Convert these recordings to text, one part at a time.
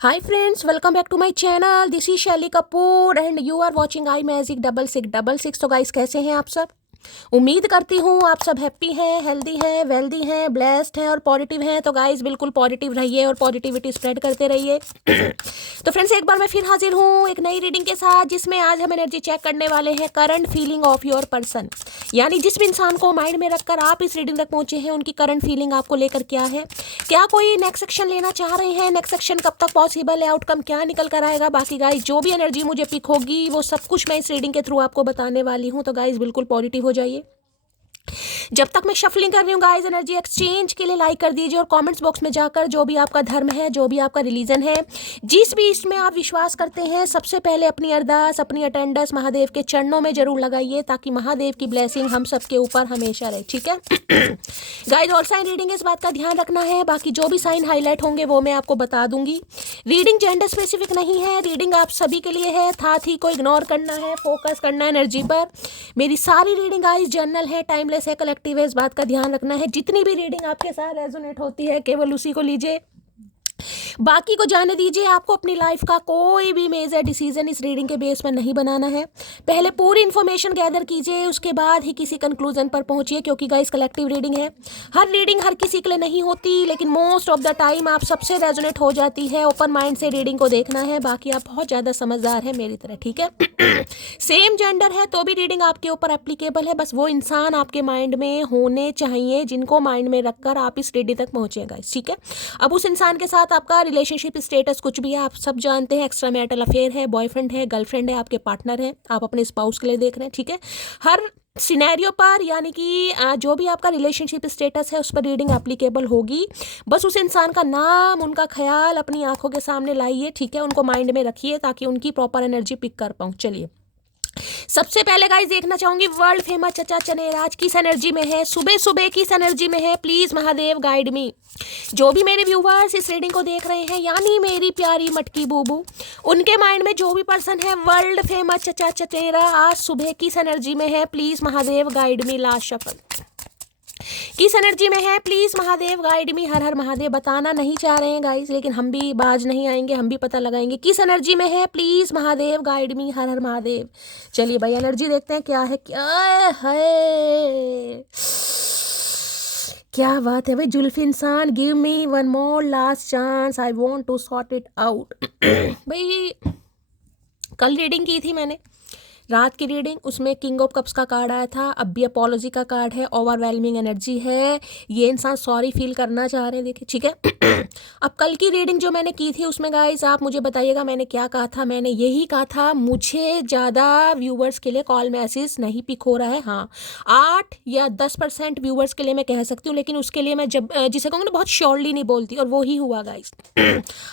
Hi friends, welcome back to my channel. This is Shelly Kapoor and you are watching I Magic 6666. तो guys कैसे हैं आप सब? उम्मीद करती हूँ आप सब हैप्पी हैं, हेल्दी हैं, वेल्दी हैं, ब्लेस्ड हैं और पॉजिटिव हैं। तो गाइस बिल्कुल पॉजिटिव रहिए और पॉजिटिविटी स्प्रेड करते रहिए। तो फ्रेंड्स एक बार मैं फिर हाजिर हूँ एक नई रीडिंग के साथ, जिसमें आज हम एनर्जी चेक करने वाले हैं current feeling of your person. यानी जिस भी इंसान को माइंड में रखकर आप इस रीडिंग तक पहुंचे हैं, उनकी करंट फीलिंग आपको लेकर क्या है, क्या कोई नेक्स्ट सेक्शन लेना चाह रहे हैं, नेक्स्ट सेक्शन कब तक पॉसिबल है, आउटकम क्या निकल कर आएगा। बाकी गाइस जो भी एनर्जी मुझे पिक होगी वो सब कुछ मैं इस रीडिंग के थ्रू आपको बताने वाली हूँ। तो गाइस बिल्कुल पॉजिटिव हो जाइए। जब तक मैं शफलिंग कर रही हूँ गाइस, एनर्जी एक्सचेंज के लिए लाइक कर दीजिए और कमेंट्स बॉक्स में जाकर जो भी आपका धर्म है, जो भी आपका रिलीजन है, जिस भी इसमें आप विश्वास करते हैं, सबसे पहले अपनी अरदास, अपनी अटेंडेंस महादेव के चरणों में जरूर लगाइए, ताकि महादेव की ब्लेसिंग हम सबके ऊपर हमेशा रहे। ठीक है गाइस, और साइन रीडिंग इस बात का ध्यान रखना है। बाकी जो भी साइन हाईलाइट होंगे वो मैं आपको बता दूंगी। रीडिंग जेंडर स्पेसिफिक नहीं है, रीडिंग आप सभी के लिए है। साथ ही को इग्नोर करना है, फोकस करना है एनर्जी पर। मेरी सारी रीडिंग गाइस जनरल है, टाइमलेस है, कलेक्टिव है, इस बात का ध्यान रखना है। जितनी भी रीडिंग आपके साथ रेजोनेट होती है केवल उसी को लीजिए, बाकी को जाने दीजिए। आपको अपनी लाइफ का कोई भी मेजर डिसीजन इस रीडिंग के बेस पर नहीं बनाना है। पहले पूरी इन्फॉर्मेशन गैदर कीजिए, उसके बाद ही किसी कंक्लूजन पर पहुंचिए, क्योंकि गाइस कलेक्टिव रीडिंग है। हर रीडिंग हर किसी के लिए नहीं होती, लेकिन मोस्ट ऑफ द टाइम आप सबसे रेजोनेट हो जाती है। ओपन माइंड से रीडिंग को देखना है। बाकी आप बहुत ज़्यादा समझदार है मेरी तरह, ठीक है सेम जेंडर है तो भी रीडिंग आपके ऊपर एप्लीकेबल है। बस वो इंसान आपके माइंड में होने चाहिए जिनको माइंड में रखकर आप इस रीडिंग तक पहुंचेगा, ठीक है। अब उस इंसान के साथ आपका रिलेशनशिप स्टेटस कुछ भी है, आप सब जानते हैं। एक्स्ट्रा मैरिटल अफेयर है, बॉयफ्रेंड है, गर्लफ्रेंड है, आपके पार्टनर है, आप अपने स्पाउस के लिए देख रहे हैं, ठीक है। हर सिनेरियो पर, यानी कि जो भी आपका रिलेशनशिप स्टेटस है उस पर रीडिंग एप्लीकेबल होगी। बस उस इंसान का नाम, उनका ख्याल अपनी आंखों के सामने लाइए, ठीक है। उनको माइंड में रखिए ताकि उनकी प्रॉपर एनर्जी पिक कर पाऊँ। चलिए सबसे पहले गाइस देखना चाहूंगी वर्ल्ड फेमस चचा चनेराज किस एनर्जी में है, सुबह सुबह किस एनर्जी में है। प्लीज महादेव गाइड मी। जो भी मेरे व्यूवर्स इस रीडिंग को देख रहे हैं, यानी मेरी प्यारी मटकी बूबू, उनके माइंड में जो भी पर्सन है वर्ल्ड फेमस चचा चनेरा आज सुबह किस एनर्जी में है, please Mahadev guide me. Last shuffle किस एनर्जी में है, प्लीज महादेव गाइड मी। हर हर महादेव बताना नहीं चाह रहे हैं गाइस, लेकिन हम भी बाज नहीं आएंगे, हम भी पता लगाएंगे किस एनर्जी में है। प्लीज महादेव गाइड मी, हर हर महादेव। चलिए भाई एनर्जी देखते हैं क्या है, क्या है। क्या बात है भाई, जुल्फी इंसान, give me one more last chance, I want to sort it out. भाई कल रीडिंग की थी मैंने, रात की रीडिंग, उसमें किंग ऑफ कप्स का कार्ड आया था। अब भी अपॉलॉजी का कार्ड है, ओवरवेलमिंग एनर्जी है। ये इंसान सॉरी फील करना चाह रहे हैं, देखिए, ठीक है। अब कल की रीडिंग जो मैंने की थी उसमें गाइस आप मुझे बताइएगा मैंने क्या कहा था। मैंने यही कहा था मुझे ज़्यादा व्यूवर्स के लिए कॉल मैसेज नहीं पिक हो रहा है। हाँ 8 या 10% व्यूवर्स के लिए मैं कह सकती हूँ, लेकिन उसके लिए मैं जब जिसे कहूँगी ना बहुत श्योरली नहीं बोलती, और वो ही हुआ गाइस।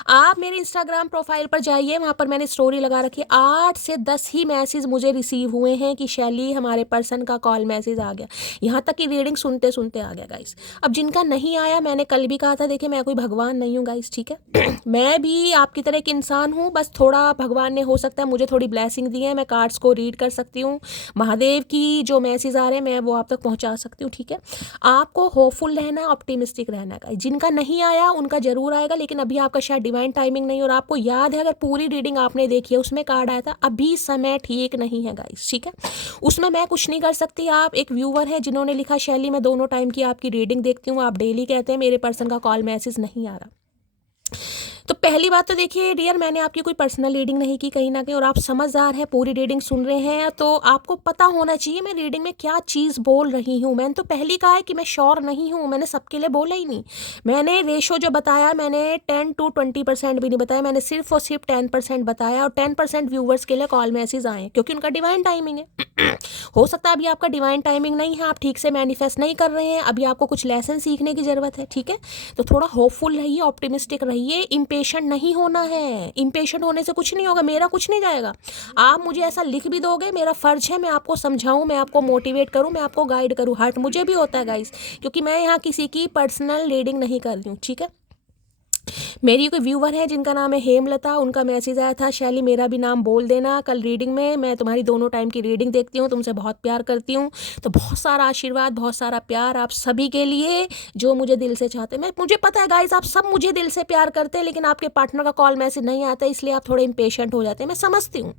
आप मेरे इंस्टाग्राम प्रोफाइल पर जाइए, वहाँ पर मैंने स्टोरी लगा रखी है। 8 से 10 ही मैसेज मुझे रिसीव हुए हैं कि शैली हमारे पर्सन का कॉल मैसेज आ गया। यहाँ तक कि रीडिंग सुनते सुनते आ गया गाइस। अब जिनका नहीं आया, मैंने कल भी कहा था, देखिए मैं कोई भगवान नहीं हूँ गाइस, ठीक है। मैं भी आपकी तरह एक इंसान हूँ, बस थोड़ा भगवान ने हो सकता है मुझे थोड़ी ब्लेसिंग दी है, मैं कार्ड्स को रीड कर सकती हूँ, महादेव की जो मैसेज आ रहे हैं मैं वो आप तक पहुँचा सकती हूँ, ठीक है। आपको होपफुल रहना, ऑप्टिमिस्टिक रहना गाइस। जिनका नहीं आया उनका जरूर आएगा, लेकिन अभी आपका शायद डिवाइन टाइमिंग नहीं। और आपको याद है, अगर पूरी रीडिंग आपने देखी है उसमें कार्ड आया था अभी समय ठीक नहीं है गाइस, ठीक है। उसमें मैं कुछ नहीं कर सकती। आप एक व्यूवर है जिन्होंने लिखा शैली मैं दोनों टाइम की आपकी रीडिंग देखती हूँ, आप डेली कहते हैं मेरे पर्सन का कॉल मैसेज नहीं आ रहा। तो पहली बात तो देखिए डियर, मैंने आपकी कोई पर्सनल रीडिंग नहीं की कहीं ना कहीं, और आप समझदार हैं, पूरी रीडिंग सुन रहे हैं, तो आपको पता होना चाहिए मैं रीडिंग में क्या चीज़ बोल रही हूँ। मैंने तो पहली कहा है कि मैं श्योर नहीं हूँ, मैंने सबके लिए बोला ही नहीं। मैंने रेशो जो बताया, मैंने 10 to 20% भी नहीं बताया, मैंने सिर्फ और सिर्फ 10% बताया, और 10% व्यूवर्स के लिए कॉल मैसेज आए क्योंकि उनका डिवाइन टाइमिंग है। हो सकता है अभी आपका डिवाइन टाइमिंग नहीं है, आप ठीक से मैनिफेस्ट नहीं कर रहे हैं, अभी आपको कुछ लेसन सीखने की ज़रूरत है, ठीक है। तो थोड़ा होपफुल रहिए, ऑप्टिमिस्टिक रहिए, इम्पेशेंट नहीं होना है। इम्पेशेंट होने से कुछ नहीं होगा, मेरा कुछ नहीं जाएगा। आप मुझे ऐसा लिख भी दोगे, मेरा फ़र्ज है मैं आपको समझाऊँ, मैं आपको मोटिवेट करूँ, मैं आपको गाइड करूँ। हर्ट मुझे भी होता है गाइस, क्योंकि मैं यहाँ किसी की पर्सनल रीडिंग नहीं कर रही हूँ, ठीक है। मेरी कोई व्यूवर है जिनका नाम है हेमलता, उनका मैसेज आया था, शैली मेरा भी नाम बोल देना कल रीडिंग में, मैं तुम्हारी दोनों टाइम की रीडिंग देखती हूँ, तुमसे बहुत प्यार करती हूँ। तो बहुत सारा आशीर्वाद, बहुत सारा प्यार आप सभी के लिए जो मुझे दिल से चाहते हैं। मुझे पता है गाइस, आप सब मुझे दिल से प्यार करते हैं, लेकिन आपके पार्टनर का कॉल मैसेज नहीं आता, इसलिए आप थोड़े इम्पेशेंट हो जाते हैं, मैं समझती हूँ।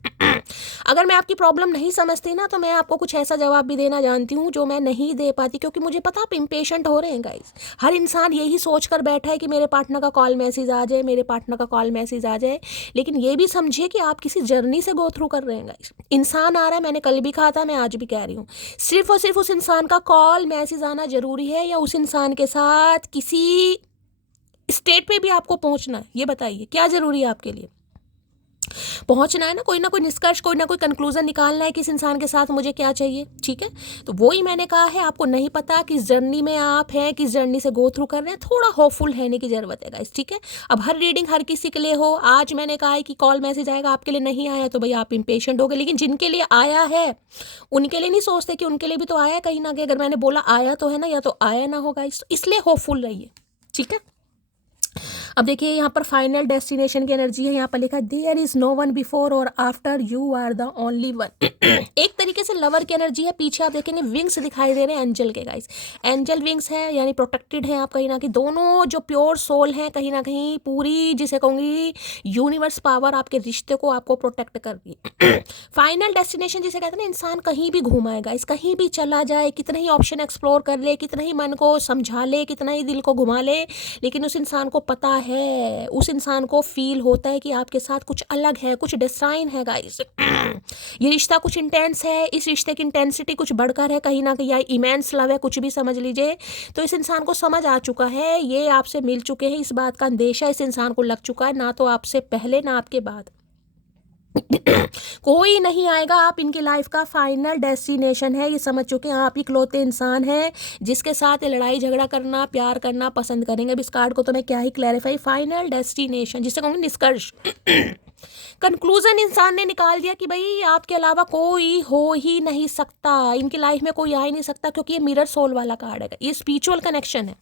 अगर मैं आपकी प्रॉब्लम नहीं समझती ना, तो मैं आपको कुछ ऐसा जवाब भी देना जानती हूँ जो मैं नहीं दे पाती, क्योंकि मुझे पता आप इम्पेशेंट हो रहे हैं गाइस। हर इंसान यही सोच कर बैठा है कि मेरे पार्टनर का कॉल मैसेज आ जाए, मेरे पार्टनर का कॉल मैसेज आ जाए। लेकिन ये भी समझिए कि आप किसी जर्नी से गो थ्रू कर रहे हैं गाइस। इंसान आ रहा है, मैंने कल भी कहा था, मैं आज भी कह रही हूँ, सिर्फ और सिर्फ उस इंसान का कॉल मैसेज आना जरूरी है, या उस इंसान के साथ किसी स्टेट पे भी आपको पहुंचना है? ये बताइए क्या जरूरी है आपके लिए? पहुंचना है ना कोई निष्कर्ष, कोई ना कोई कंक्लूजन निकालना है कि इस इंसान के साथ मुझे क्या चाहिए। ठीक है, तो वो ही मैंने कहा है, आपको नहीं पता किस जर्नी में आप हैं, किस जर्नी से गो थ्रू कर रहे हैं, थोड़ा होपफुल रहने की जरूरत है गाइस। ठीक है, अब हर रीडिंग हर किसी के लिए हो। आज मैंने कहा है कि कॉल मैसेज आएगा, आपके लिए नहीं आया तो भाई आप इम्पेशेंट हो गए, लेकिन जिनके लिए आया है उनके लिए नहीं सोचते कि उनके लिए भी तो आया है कहीं ना कहीं। अगर मैंने बोला आया तो है ना, या तो आया ना हो गाइस, इसलिए होपफुल रहिए। ठीक है, अब देखिए यहाँ पर फाइनल डेस्टिनेशन की एनर्जी है। यहाँ पर लिखा है there is no one before और after, you are the only one. एक तरीके से लवर की एनर्जी है। पीछे आप देखेंगे विंग्स दिखाई दे रहे हैं एंजल के गाइस, एंजल विंग्स है, यानी प्रोटेक्टेड है आप कहीं ना कहीं। दोनों जो प्योर सोल हैं कहीं ना कहीं, पूरी जिसे कहूँगी यूनिवर्स पावर आपके रिश्ते को आपको प्रोटेक्ट कर रही है। फाइनल डेस्टिनेशन जिसे कहते हैं ना, इंसान कहीं भी घुमाएगा, इस कहीं भी चला जाए, कितने ही ऑप्शन एक्सप्लोर कर ले, कितना ही मन को समझा ले, कितना ही दिल को घुमा ले, लेकिन उस इंसान को पता है, उस इंसान को फील होता है कि आपके साथ कुछ अलग है, कुछ डिस्टाइन है गाइस। ये रिश्ता कुछ इंटेंस है, इस रिश्ते की इंटेंसिटी कुछ बढ़कर है कहीं ना कहीं, या इमेंस लव है, कुछ भी समझ लीजिए। तो इस इंसान को समझ आ चुका है, ये आपसे मिल चुके हैं, इस बात का अंदेशा इस इंसान को लग चुका है, ना तो आपसे पहले ना आपके बाद। कोई नहीं आएगा, आप इनकी लाइफ का फाइनल डेस्टिनेशन है, ये समझ चुके हैं। आप इकलौते इंसान हैं जिसके साथ ये लड़ाई झगड़ा करना, प्यार करना पसंद करेंगे। अब इस कार्ड को तो मैं क्या ही क्लैरिफाई, फाइनल डेस्टिनेशन जिसे कहूँगी निष्कर्ष, कंक्लूजन इंसान ने निकाल दिया कि भाई आपके अलावा कोई हो ही नहीं सकता, इनकी लाइफ में कोई आ ही नहीं सकता, क्योंकि ये मिरर सोल वाला कार्ड है, ये स्पिरिचुअल कनेक्शन है।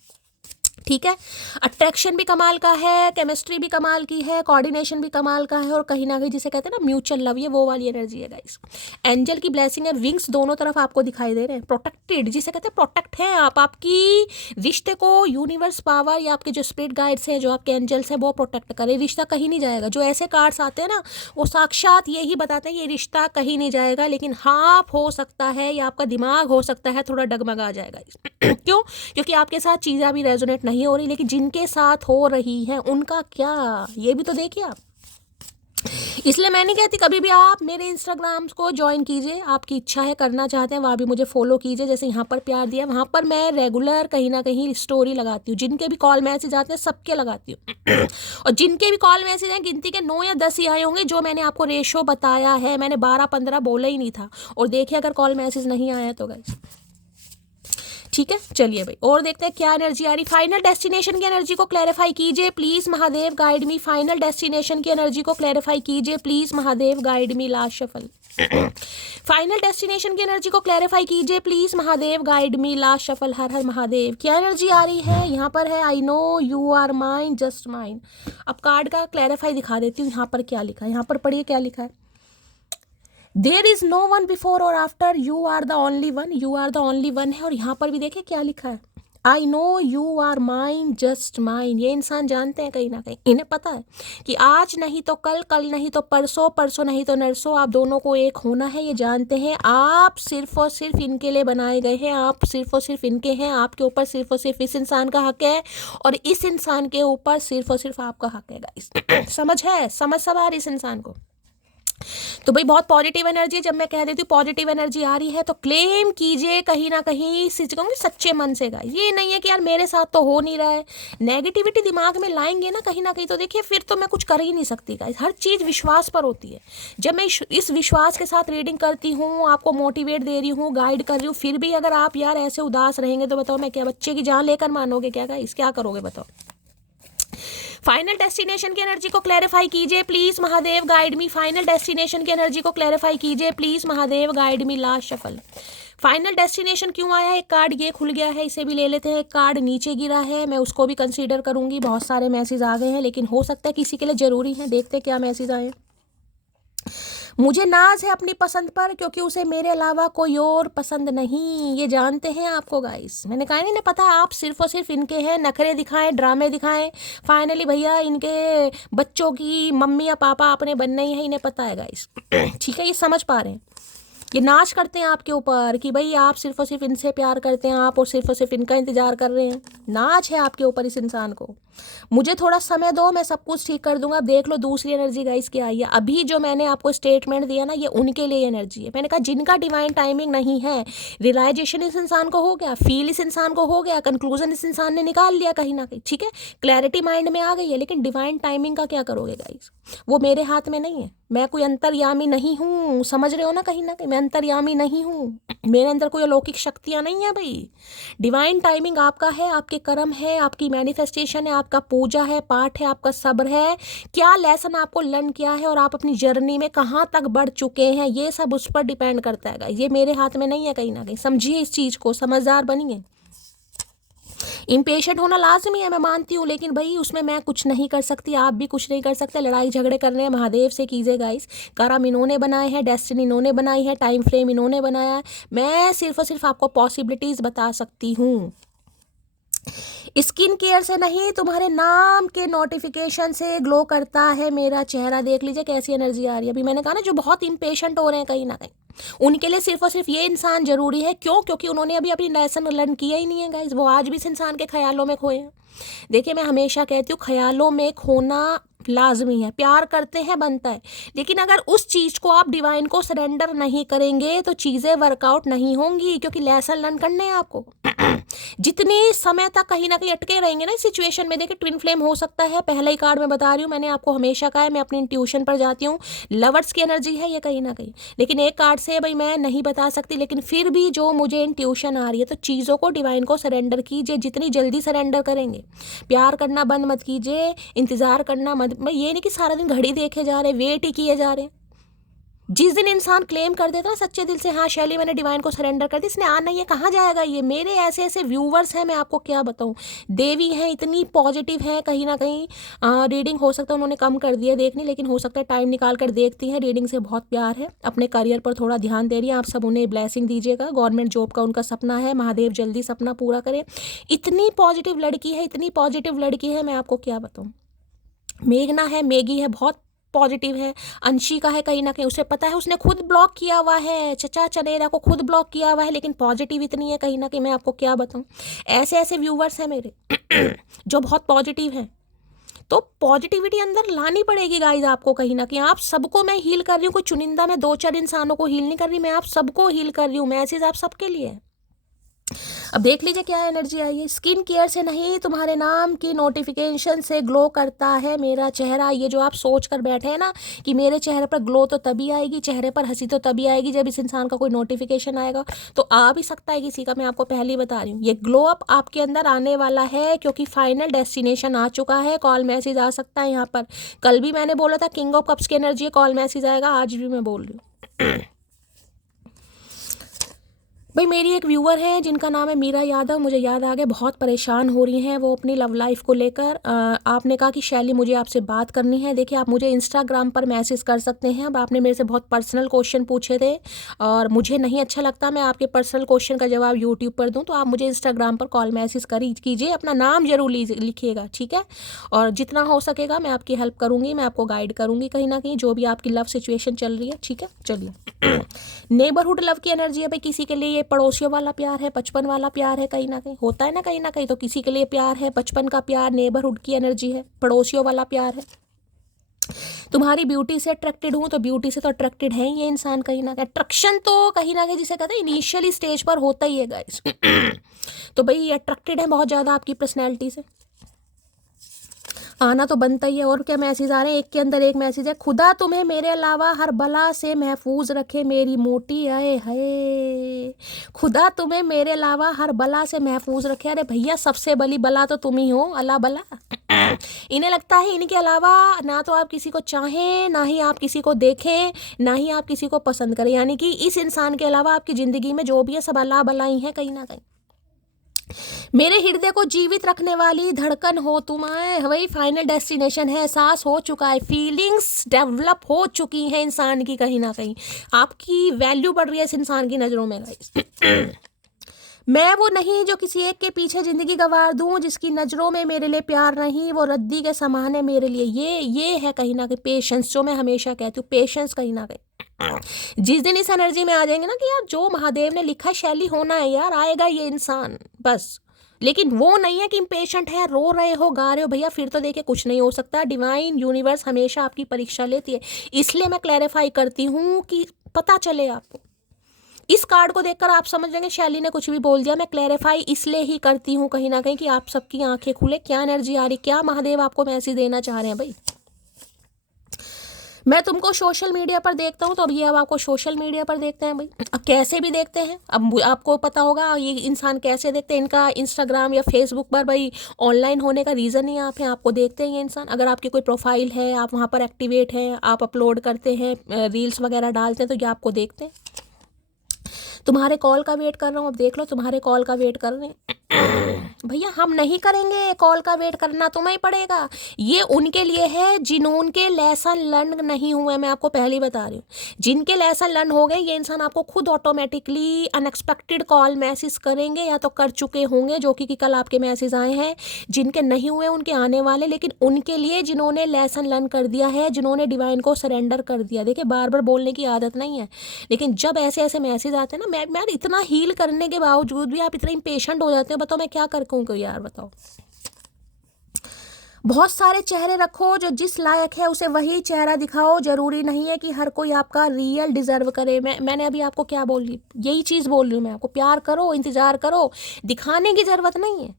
ठीक है, अट्रैक्शन भी कमाल का है, केमिस्ट्री भी कमाल की है, कोऑर्डिनेशन भी कमाल का है, और कहीं ना कहीं जिसे कहते हैं ना म्यूचुअल लव, ये वो वाली एनर्जी है गाइस। एंजल की ब्लेसिंग है, विंग्स दोनों तरफ आपको दिखाई दे रहे हैं, प्रोटेक्टेड जिसे कहते हैं, प्रोटेक्ट है आप, आपकी रिश्ते को यूनिवर्स पावर या आपके जो स्पिरिट गाइड्स हैं, जो आपके एंजल्स हैं, वो प्रोटेक्ट करे, रिश्ता कहीं नहीं जाएगा। जो ऐसे कार्ड्स आते हैं ना, वो साक्षात यही बताते हैं ये रिश्ता कहीं नहीं जाएगा, लेकिन हाँ हो सकता है या आपका दिमाग हो सकता है थोड़ा डगमगा जाएगा। क्यों? क्योंकि आपके साथ चीज़ें अभी रेजोनेट नहीं हो रही, लेकिन जिनके साथ हो रही हैं उनका क्या, ये भी तो देखिए आप। इसलिए मैं नहीं कहती, कभी भी आप मेरे इंस्टाग्राम को ज्वाइन कीजिए, आपकी इच्छा है करना चाहते हैं वहाँ भी मुझे फॉलो कीजिए। जैसे यहाँ पर प्यार दिया, वहाँ पर मैं रेगुलर कहीं ना कहीं स्टोरी लगाती हूँ, जिनके भी कॉल मैसेज आते हैं सबके लगाती हूँ। और जिनके भी कॉल मैसेज हैं गिनती के 9 या 10 ही आए होंगे, जो मैंने आपको रेशो बताया है, मैंने 12-15 बोला ही नहीं था। और देखिए अगर कॉल मैसेज नहीं आया तो गाइस, ठीक है, चलिए भाई और देखते हैं क्या एनर्जी आ रही। फाइनल डेस्टिनेशन की एनर्जी को क्लैरिफाई कीजिए please Mahadev, guide me. Final destination की एनर्जी को क्लैरिफाई कीजिए please Mahadev, guide me. Last shuffle. Final destination की एनर्जी को क्लैरिफाई कीजिए please Mahadev, guide me. Last shuffle. हर हर महादेव। क्या एनर्जी आ रही है यहाँ पर? है I know you are mine just mine. अब कार्ड का क्लैरिफाई दिखा देती हूँ, यहाँ पर क्या लिखा है, यहाँ पर पढ़िए क्या लिखा है। There is no one before और after, you are the only one, you are the only one है। और यहाँ पर भी देखिए क्या लिखा है, I know you are mine just mine. ये इंसान जानते हैं कहीं ना कहीं, इन्हें पता है कि आज नहीं तो कल, कल नहीं तो परसों, परसों नहीं तो नरसों आप दोनों को एक होना है। ये जानते हैं आप सिर्फ और सिर्फ इनके लिए बनाए गए हैं, आप सिर्फ और सिर्फ इनके हैं, आपके ऊपर सिर्फ और सिर्फ इस इंसान का हक है, और इस इंसान के ऊपर सिर्फ और सिर्फ आपका हक है गाइस। समझ है, समझ सब आ रही इस इंसान को? तो भाई बहुत पॉजिटिव एनर्जी है। जब मैं कह देती हूँ पॉजिटिव एनर्जी आ रही है तो क्लेम कीजिए कहीं ना कहीं, कहूँगी सच्चे मन से गाइस। ये नहीं है कि यार मेरे साथ तो हो नहीं रहा है, नेगेटिविटी दिमाग में लाएंगे ना कहीं ना कहीं, तो देखिए फिर तो मैं कुछ कर ही नहीं सकती गाइस। हर चीज़ विश्वास पर होती है। जब मैं इस विश्वास के साथ रीडिंग करती हूँ, आपको मोटिवेट दे रही हूँ, गाइड कर रही हूँ, फिर भी अगर आप यार ऐसे उदास रहेंगे तो बताओ मैं क्या बच्चे की जान लेकर मानोगे क्या गाइस? क्या करोगे बताओ? फाइनल डेस्टिनेशन की एनर्जी को क्लैरिफाई कीजिए please Mahadev, guide me. Final destination की एनर्जी को क्लैरिफाई कीजिए please Mahadev, guide me. Last shuffle. Final destination क्यों आया है? एक कार्ड ये खुल गया है, इसे भी ले लेते हैं। एक कार्ड नीचे गिरा है, मैं उसको भी कंसीडर करूंगी। बहुत सारे मैसेज आ गए हैं, लेकिन हो सकता है किसी के लिए जरूरी है। देखते हैं क्या मैसेज आए। मुझे नाज है अपनी पसंद पर, क्योंकि उसे मेरे अलावा कोई और पसंद नहीं। ये जानते हैं आपको गाइस, मैंने कहा नहीं पता, आप सिर्फ और सिर्फ इनके हैं, नखरे दिखाएं, ड्रामे दिखाएं। फाइनली भैया इनके बच्चों की मम्मी या पापा अपने बनने ही है, इन्हें पता है गाइस। ठीक है, ये समझ पा रहे हैं। ये नाच करते हैं आपके ऊपर कि भाई आप सिर्फ और सिर्फ इनसे प्यार करते हैं आप, और सिर्फ और सिर्फ इनका इंतजार कर रहे हैं। नाच है आपके ऊपर इस इंसान को। मुझे थोड़ा समय दो, मैं सब कुछ ठीक कर दूंगा। देख लो दूसरी एनर्जी गाइस क्या आई है। अभी जो मैंने आपको स्टेटमेंट दिया ना, ये उनके लिए एनर्जी है। मैंने कहा जिनका डिवाइन टाइमिंग नहीं है, रियलाइजेशन इस इंसान को हो गया, फील इस इंसान को हो गया, कंक्लूजन इस इंसान ने निकाल लिया कहीं ना कहीं। ठीक है, क्लैरिटी माइंड में आ गई है, लेकिन डिवाइन टाइमिंग का क्या करोगे गाइस? वो मेरे हाथ में नहीं है। मैं कोई अंतर्यामी नहीं हूँ, समझ रहे हो ना कहीं ना कहीं। मैं अंतर्यामी नहीं हूँ, मेरे अंदर कोई अलौकिक शक्तियाँ नहीं है भाई। डिवाइन टाइमिंग आपका है, आपके कर्म है, आपकी मैनिफेस्टेशन है, आपका पूजा है, पाठ है, आपका सब्र है। क्या लेसन आपको लर्न किया है और आप अपनी जर्नी में कहाँ तक बढ़ चुके हैं, ये सब उस पर डिपेंड करता है। ये मेरे हाथ में नहीं है कहीं ना कहीं। समझिए इस चीज़ को, समझदार बनिए। इम्पेशेंट होना लाजमी है, मैं मानती हूँ, लेकिन भाई उसमें मैं कुछ नहीं कर सकती, आप भी कुछ नहीं कर सकते। लड़ाई झगड़े करने हैं महादेव से कीजिए गाइस। कर्म इन्होंने बनाए हैं, डेस्टिनी इन्होंने बनाई है, टाइम फ्रेम इन्होंने बनाया है। मैं सिर्फ और सिर्फ आपको पॉसिबिलिटीज़ बता सकती हूँ। स्किन केयर से नहीं, तुम्हारे नाम के नोटिफिकेशन से ग्लो करता है मेरा चेहरा। देख लीजिए कैसी एनर्जी आ रही है। अभी मैंने कहा ना, जो बहुत इम्पेशेंट हो रहे हैं कहीं ना कहीं, उनके लिए सिर्फ और सिर्फ ये इंसान जरूरी है। क्यों? क्योंकि उन्होंने अभी अपनी लेसन लर्न किया ही नहीं है गाइस। वो आज भी इस इंसान के ख्यालों में खोए हैं। देखिए, मैं हमेशा कहती हूँ ख्यालों में खोना लाजमी है। प्यार करते हैं, बनता है, लेकिन अगर उस चीज़ को आप डिवाइन को सरेंडर नहीं करेंगे तो चीज़ें वर्कआउट नहीं होंगी, क्योंकि लेसन लर्न करने हैं आपको। जितने समय तक कहीं ना कहीं अटके रहेंगे ना इस सिचुएशन में। देखिए, ट्विन फ्लेम हो सकता है, पहला ही कार्ड मैं बता रही हूँ। मैंने आपको हमेशा कहा है, मैं अपनी इंट्यूशन पर जाती हूँ। लवर्स की एनर्जी है ये कहीं ना कहीं, लेकिन एक कार्ड से भाई मैं नहीं बता सकती, लेकिन फिर भी जो मुझे इंट्यूशन आ रही है, तो चीज़ों को डिवाइन को सरेंडर कीजिए। जितनी जल्दी सरेंडर करेंगे, प्यार करना बंद मत कीजिए, इंतज़ार करना मत। ये नहीं कि सारा दिन घड़ी देखे जा रहे, वेट ही किए जा रहे हैं। जिस दिन इंसान क्लेम कर देता ना सच्चे दिल से, हाँ शैली मैंने डिवाइन को सरेंडर कर दी, इसने आना, ये कहाँ जाएगा। ये मेरे ऐसे ऐसे व्यूवर्स हैं, मैं आपको क्या बताऊँ। देवी हैं, इतनी पॉजिटिव है कहीं ना कहीं। रीडिंग हो सकता है उन्होंने कम कर दिया देखनी, लेकिन हो सकता है टाइम निकाल कर देखती हैं। रीडिंग से बहुत प्यार है, अपने करियर पर थोड़ा ध्यान दे रही है। आप सब उन्हें ब्लेसिंग दीजिएगा। गवर्नमेंट जॉब का उनका सपना है, महादेव जल्दी सपना पूरा करें। इतनी पॉजिटिव लड़की है, इतनी पॉजिटिव लड़की है, मैं आपको क्या बताऊँ। मेघना है, मेगी है, बहुत पॉजिटिव है। अंशिका है, कहीं ना कहीं उसे पता है, उसने खुद ब्लॉक किया हुआ है, चचा चनेरा को खुद ब्लॉक किया हुआ है, लेकिन पॉजिटिव इतनी है कहीं ना कहीं, मैं आपको क्या बताऊं। ऐसे ऐसे व्यूवर्स हैं मेरे जो बहुत पॉजिटिव हैं। तो पॉजिटिविटी अंदर लानी पड़ेगी गाइज आपको कहीं ना कहीं। आप सबको मैं हील कर रही हूँ, कोई चुनिंदा मैं 2-4 इंसानों को हील नहीं कर रही, मैं आप सबको हील कर रही हूँ। मैसेज आप सबके लिए है। अब देख लीजिए क्या एनर्जी आई है। स्किन केयर से नहीं, तुम्हारे नाम की नोटिफिकेशन से ग्लो करता है मेरा चेहरा। ये जो आप सोच कर बैठे हैं ना कि मेरे चेहरे पर ग्लो तो तभी आएगी, चेहरे पर हंसी तो तभी आएगी जब इस इंसान का कोई नोटिफिकेशन आएगा। तो आ भी सकता है किसी का, मैं आपको पहले ही बता रही हूँ। ये ग्लो अप आपके अंदर आने वाला है, क्योंकि फाइनल डेस्टिनेशन आ चुका है। कॉल मैसेज आ सकता है यहाँ पर। कल भी मैंने बोला था किंग ऑफ कप्स की एनर्जी, कॉल मैसेज आएगा। आज भी मैं बोल रही हूँ। भाई मेरी एक व्यूअर है जिनका नाम है मीरा यादव, मुझे याद आ गया, बहुत परेशान हो रही हैं वो अपनी लव लाइफ को लेकर। आपने कहा कि शैली मुझे आपसे बात करनी है। देखिए, आप मुझे इंस्टाग्राम पर मैसेज कर सकते हैं। अब आपने मेरे से बहुत पर्सनल क्वेश्चन पूछे थे और मुझे नहीं अच्छा लगता मैं आपके पर्सनल क्वेश्चन का जवाब यूट्यूब पर दूँ, तो आप मुझे इंस्टाग्राम पर कॉल मैसेज कीजिए। अपना नाम जरूर लिखिएगा, ठीक है। और जितना हो सकेगा मैं आपकी हेल्प करूँगी, मैं आपको गाइड करूँगी कहीं ना कहीं, जो भी आपकी लव सिचुएशन चल रही है, ठीक है। चलिए, नेबरहुड लव की एनर्जी है भाई। किसी के लिए ये पड़ोसियों वाला प्यार है, बचपन वाला प्यार है, कहीं ना कहीं होता है ना कहीं ना कहीं। तो किसी के लिए प्यार है, बचपन का प्यार, नेबरहुड की एनर्जी है, पड़ोसियों वाला प्यार है। तुम्हारी ब्यूटी से अट्रैक्टेड हूँ, तो ब्यूटी से तो अट्रैक्टेड है ही ये इंसान कहीं ना कहीं। अट्रैक्शन तो कहीं ना कहीं जिसे कहते हैं इनिशियली स्टेज पर होता ही है गाइस। तो भाई अट्रैक्टेड है बहुत ज़्यादा आपकी पर्सनैलिटी से, आना तो बनता ही है। और क्या मैसेज आ रहे हैं, एक के अंदर एक मैसेज है। खुदा तुम्हें मेरे अलावा हर बला से महफूज रखे मेरी मोटी, आए हाय। खुदा तुम्हें मेरे अलावा हर बला से महफूज रखे। अरे भैया, सबसे बली बला तो तुम ही हो, अला बला। इन्हें लगता है इनके अलावा ना तो आप किसी को चाहें, ना ही आप किसी को देखें, ना ही आप किसी को पसंद करें, यानी कि इस इंसान के अलावा आपकी ज़िंदगी में जो भी है सब अल्लाह बलाई हैं कहीं ना कहीं। मेरे हृदय को जीवित रखने वाली धड़कन हो तुम, वही फाइनल डेस्टिनेशन है, एहसास हो चुका है, फीलिंग्स डेवलप हो चुकी हैं इंसान की, कहीं ना कहीं आपकी वैल्यू बढ़ रही है इस इंसान की नज़रों में गाइस। मैं वो नहीं जो किसी एक के पीछे ज़िंदगी गंवार दूं, जिसकी नज़रों में मेरे लिए प्यार नहीं, वो रद्दी के समान है मेरे लिए। ये है कहीं ना कहीं पेशेंस, जो मैं हमेशा कहती हूँ, पेशेंस कहीं ना कहीं। जिस दिन इस एनर्जी में आ जाएंगे ना कि यार जो महादेव ने लिखा शैली होना है यार, आएगा ये इंसान बस। लेकिन वो नहीं है कि इम्पेशेंट है, रो रहे हो, गा रहे हो भैया, फिर तो देखिए कुछ नहीं हो सकता। डिवाइन यूनिवर्स हमेशा आपकी परीक्षा लेती है, इसलिए मैं क्लैरिफाई करती हूँ कि पता चले आपको। इस कार्ड को देखकर आप समझ लेंगे शैली ने कुछ भी बोल दिया। मैं क्लैरिफाई इसलिए ही करती हूँ कहीं ना कहीं कि आप सबकी आंखें खुले, क्या एनर्जी आ रही, क्या महादेव आपको मैसेज देना चाह रहे हैं भाई। मैं तुमको सोशल मीडिया पर देखता हूँ, तो अब आपको सोशल मीडिया पर देखते हैं भाई। अब कैसे भी देखते हैं, अब आपको पता होगा ये इंसान कैसे देखते हैं। इनका इंस्टाग्राम या फेसबुक पर भाई ऑनलाइन होने का रीज़न ही आप हैं, आपको देखते हैं ये इंसान। अगर आपकी कोई प्रोफाइल है, आप वहाँ पर एक्टिवेट हैं, आप अपलोड करते हैं, रील्स वगैरह डालते हैं, तो ये आपको देखते हैं। तुम्हारे कॉल का वेट कर रहा हूँ, अब देख लो तुम्हारे कॉल का वेट कर रहे हैं भैया। हम नहीं करेंगे, कॉल का वेट करना तुम्हें पड़ेगा। ये उनके लिए है जिनके लेसन लर्न नहीं हुए, मैं आपको पहले ही बता रही हूँ। जिनके लेसन लर्न हो गए, ये इंसान आपको खुद ऑटोमेटिकली अनएक्सपेक्टेड कॉल मैसेज करेंगे, या तो कर चुके होंगे, जो कि कल आपके मैसेज आए हैं। जिनके नहीं हुए उनके आने वाले, लेकिन उनके लिए जिन्होंने लेसन लर्न कर दिया है, जिन्होंने डिवाइन को सरेंडर कर दिया। देखिए बार बार बोलने की आदत नहीं है, लेकिन जब ऐसे ऐसे मैसेज आते हैं ना, मैं इतना हील करने के बावजूद भी आप इतने इम्पेशेंट हो जाते हो। बताओ मैं क्या कर कहूँ यार, बताओ। बहुत सारे चेहरे रखो, जो जिस लायक है उसे वही चेहरा दिखाओ। जरूरी नहीं है कि हर कोई आपका रियल डिजर्व करे। मैंने अभी आपको क्या बोल रही, यही चीज़ बोल रही हूँ मैं आपको। प्यार करो, इंतजार करो, दिखाने की ज़रूरत नहीं है।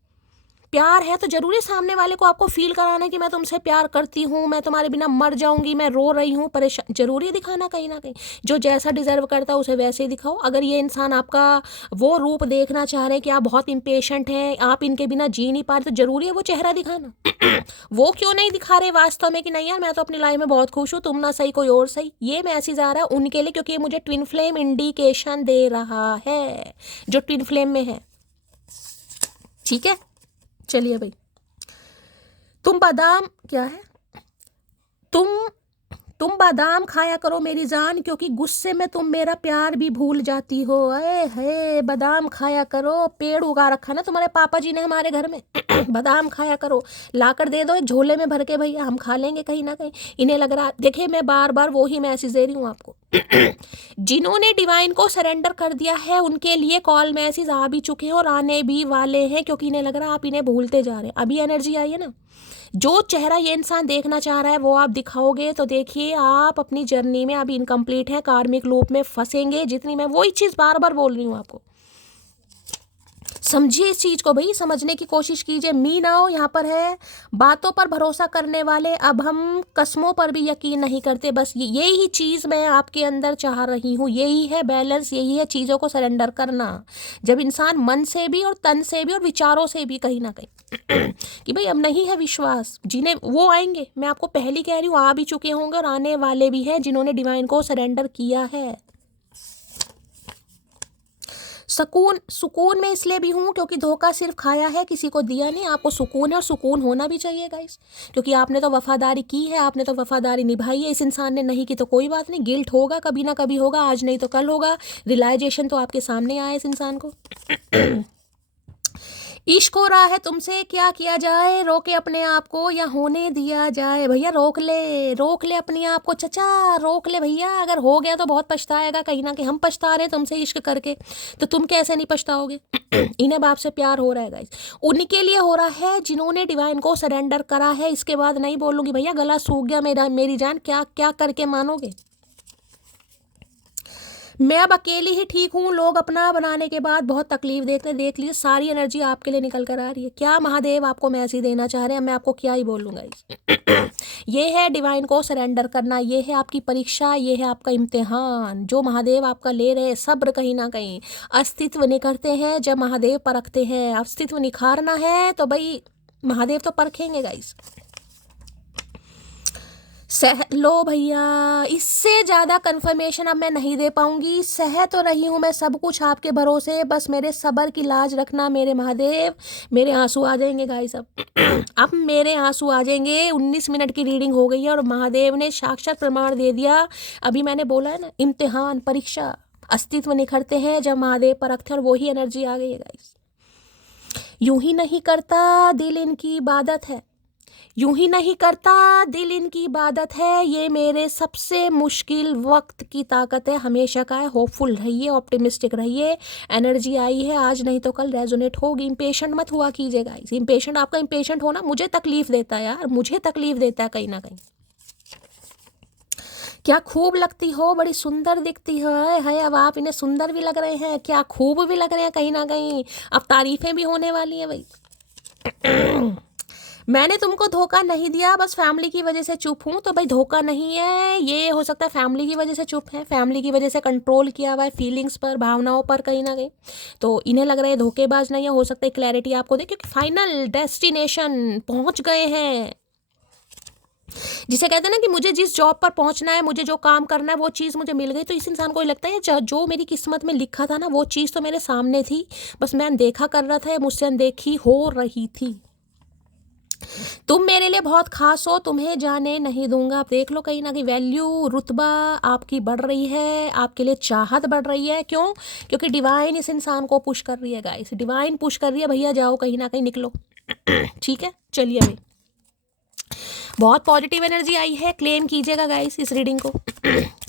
प्यार है तो जरूरी सामने वाले को आपको फील कराना कि मैं तुमसे प्यार करती हूँ, मैं तुम्हारे बिना मर जाऊंगी, मैं रो रही हूँ, परेशान। जरूरी है दिखाना कहीं ना कहीं। जो जैसा डिजर्व करता है उसे वैसे ही दिखाओ। अगर ये इंसान आपका वो रूप देखना चाह रहे हैं कि आप बहुत इम्पेशेंट हैं, आप इनके बिना जी नहीं पा रहे, तो जरूरी है वो चेहरा दिखाना। वो क्यों नहीं दिखा रहे वास्तव में कि नहीं यार मैं तो अपनी लाइफ में बहुत खुश हूँ, तुम ना सही कोई और सही। ये मैसेज आ रहा है उनके लिए, क्योंकि ये मुझे ट्विन फ्लेम इंडिकेशन दे रहा है, जो ट्विन फ्लेम में है। ठीक है, चलिए भाई। तुम बादाम क्या है, तुम बादाम खाया करो मेरी जान, क्योंकि गुस्से में तुम मेरा प्यार भी भूल जाती हो। अरे है, बादाम खाया करो। पेड़ उगा रखा ना तुम्हारे पापा जी ने हमारे घर में बादाम खाया करो, लाकर दे दो एक झोले में भर के, भैया हम खा लेंगे कहीं ना कहीं। इन्हें लग रहा, देखिए मैं बार बार वो ही मैसेज दे रही हूँ आपको। जिन्होंने डिवाइन को सरेंडर कर दिया है उनके लिए कॉल मैसेज आ भी चुके हैं और आने भी वाले हैं, क्योंकि इन्हें लग रहा है आप इन्हें भूलते जा रहे हैं। अभी एनर्जी आई है ना, जो चेहरा ये इंसान देखना चाह रहा है वो आप दिखाओगे, तो देखिए आप अपनी जर्नी में अभी इनकम्प्लीट है, कार्मिक लूप में फंसेंगे। जितनी मैं वही चीज़ बार बार बोल रही हूँ आपको, समझिए इस चीज़ को भाई, समझने की कोशिश कीजिए। मी नाउ यहाँ पर है, बातों पर भरोसा करने वाले अब हम कसमों पर भी यकीन नहीं करते। बस यही चीज़ मैं आपके अंदर चाह रही हूँ, यही है बैलेंस, यही है चीज़ों को सरेंडर करना। जब इंसान मन से भी और तन से भी और विचारों से भी कहीं ना कहीं कि भाई अब नहीं है विश्वास, जिन्हें वो आएंगे, मैं आपको पहले कह रही हूँ आ भी चुके होंगे और आने वाले भी हैं, जिन्होंने डिवाइन को सरेंडर किया है। सुकून में इसलिए भी हूँ क्योंकि धोखा सिर्फ खाया है, किसी को दिया नहीं। आपको सुकून है और सुकून होना भी चाहिए गाइस, क्योंकि आपने तो वफादारी की है, आपने तो वफादारी निभाई है। इस इंसान ने नहीं की तो कोई बात नहीं, गिल्ट होगा, कभी ना कभी होगा, आज नहीं तो कल होगा। रियलाइजेशन तो आपके सामने आया इस इंसान को। इश्क हो रहा है तुमसे, क्या किया जाए, रोके अपने आप को या होने दिया जाए। भैया रोक ले अपने आप को, चचा रोक ले भैया। अगर हो गया तो बहुत पछताएगा कहीं ना कहीं। हम पछता रहे तुमसे इश्क करके, तो तुम कैसे नहीं पछताओगे। इन्हें बाप से प्यार हो रहा है गाइस, उनके लिए हो रहा है जिन्होंने डिवाइन को सरेंडर करा है। इसके बाद नहीं बोलूँगी भैया गला सूख गया मेरी जान, क्या क्या करके मानोगे। मैं अब अकेली ही ठीक हूँ। लोग अपना बनाने के बाद बहुत तकलीफ देख लीजिए, सारी एनर्जी आपके लिए निकल कर आ रही है। क्या महादेव आपको मैसेज देना चाह रहे हैं, मैं आपको क्या ही बोलूँगा इस ये है डिवाइन को सरेंडर करना, ये है आपकी परीक्षा, ये है आपका इम्तिहान जो महादेव आपका ले रहे हैं। सब्र कहीं ना कहीं अस्तित्व निखरते हैं जब महादेव परखते हैं। अस्तित्व निखारना है तो भाई महादेव तो परखेंगे गाइस। सह लो भैया, इससे ज़्यादा कंफर्मेशन अब मैं नहीं दे पाऊंगी। सह तो रही हूँ मैं सब कुछ आपके भरोसे, बस मेरे सब्र की लाज रखना मेरे महादेव। मेरे आंसू आ जाएंगे गाइस अब। अब मेरे आंसू आ जाएंगे। 19 मिनट की रीडिंग हो गई है और महादेव ने साक्षात प्रमाण दे दिया। अभी मैंने बोला है ना, इम्तिहान परीक्षा अस्तित्व निखरते हैं जब महादेव परखते हैं, और वही एनर्जी आ गई है गाइस। यूं ही नहीं करता दिल इनकी इबादत है, यूं ही नहीं करता दिल इनकी इबादत है, ये मेरे सबसे मुश्किल वक्त की ताकत है। हमेशा का है, होपफुल रहिए, ऑप्टिमिस्टिक रहिए। एनर्जी आई है, आज नहीं तो कल रेजोनेट होगी। इम्पेशेंट मत हुआ कीजिएगा। इम्पेशेंट, आपका इम्पेशेंट होना मुझे तकलीफ देता है यार, मुझे तकलीफ देता है कहीं ना कहीं। क्या खूब लगती हो, बड़ी सुंदर दिखती है। अब आप इन्हें सुंदर भी लग रहे हैं, क्या खूब भी लग रहे हैं कहीं ना कहीं। अब तारीफें भी होने वाली हैं भाई। मैंने तुमको धोखा नहीं दिया, बस फैमिली की वजह से चुप हूँ। तो भाई धोखा नहीं है, ये हो सकता है फैमिली की वजह से चुप है, फैमिली की वजह से कंट्रोल किया हुआ है फीलिंग्स पर, भावनाओं पर कहीं ना कहीं। तो इन्हें लग रहा है धोखेबाज नहीं है, हो सकता है क्लैरिटी आपको दे, क्योंकि फाइनल डेस्टिनेशन पहुँच गए हैं। जिसे कहते हैं ना कि मुझे जिस जॉब पर पहुंचना है, मुझे जो काम करना है, वो चीज़ मुझे मिल गई। तो इस इंसान को लगता है जो मेरी किस्मत में लिखा था ना, वो चीज़ तो मेरे सामने थी, बस मैं अनदेखा कर रहा था या मुझसे अनदेखी हो रही थी। तुम मेरे लिए बहुत खास हो, तुम्हें जाने नहीं दूंगा। आप देख लो कहीं ना कहीं वैल्यू, रुतबा आपकी बढ़ रही है, आपके लिए चाहत बढ़ रही है। क्यों? क्योंकि डिवाइन इस इंसान को पुश कर रही है गाइस, डिवाइन पुश कर रही है, भैया जाओ कहीं ना कहीं निकलो। ठीक है, चलिए भाई, बहुत पॉजिटिव एनर्जी आई है। क्लेम कीजिएगा गाइस इस रीडिंग को।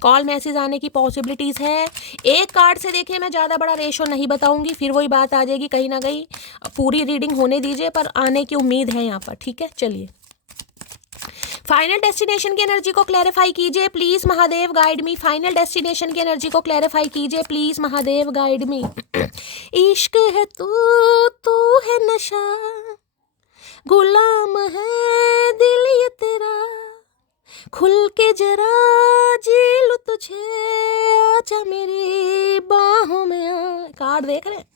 कॉल मैसेज आने की पॉसिबिलिटीज़ है। एक कार्ड से देखिए, मैं ज़्यादा बड़ा रेशो नहीं बताऊंगी, फिर वही बात आ जाएगी कहीं ना कहीं। पूरी रीडिंग होने दीजिए, पर आने की उम्मीद है यहाँ पर। ठीक है, चलिए फाइनल डेस्टिनेशन की एनर्जी को क्लैरिफाई कीजिए please Mahadev, guide me. Final destination की एनर्जी को क्लैरिफाई कीजिए प्लीज महादेव, गाइड मी। इश्क है तू है नशा, गुलाम है दिल ये तेरा, खुल के जरा जी लूं तुझे, आजा मेरी बाहों में आ। कार्ड देख रहे हैं,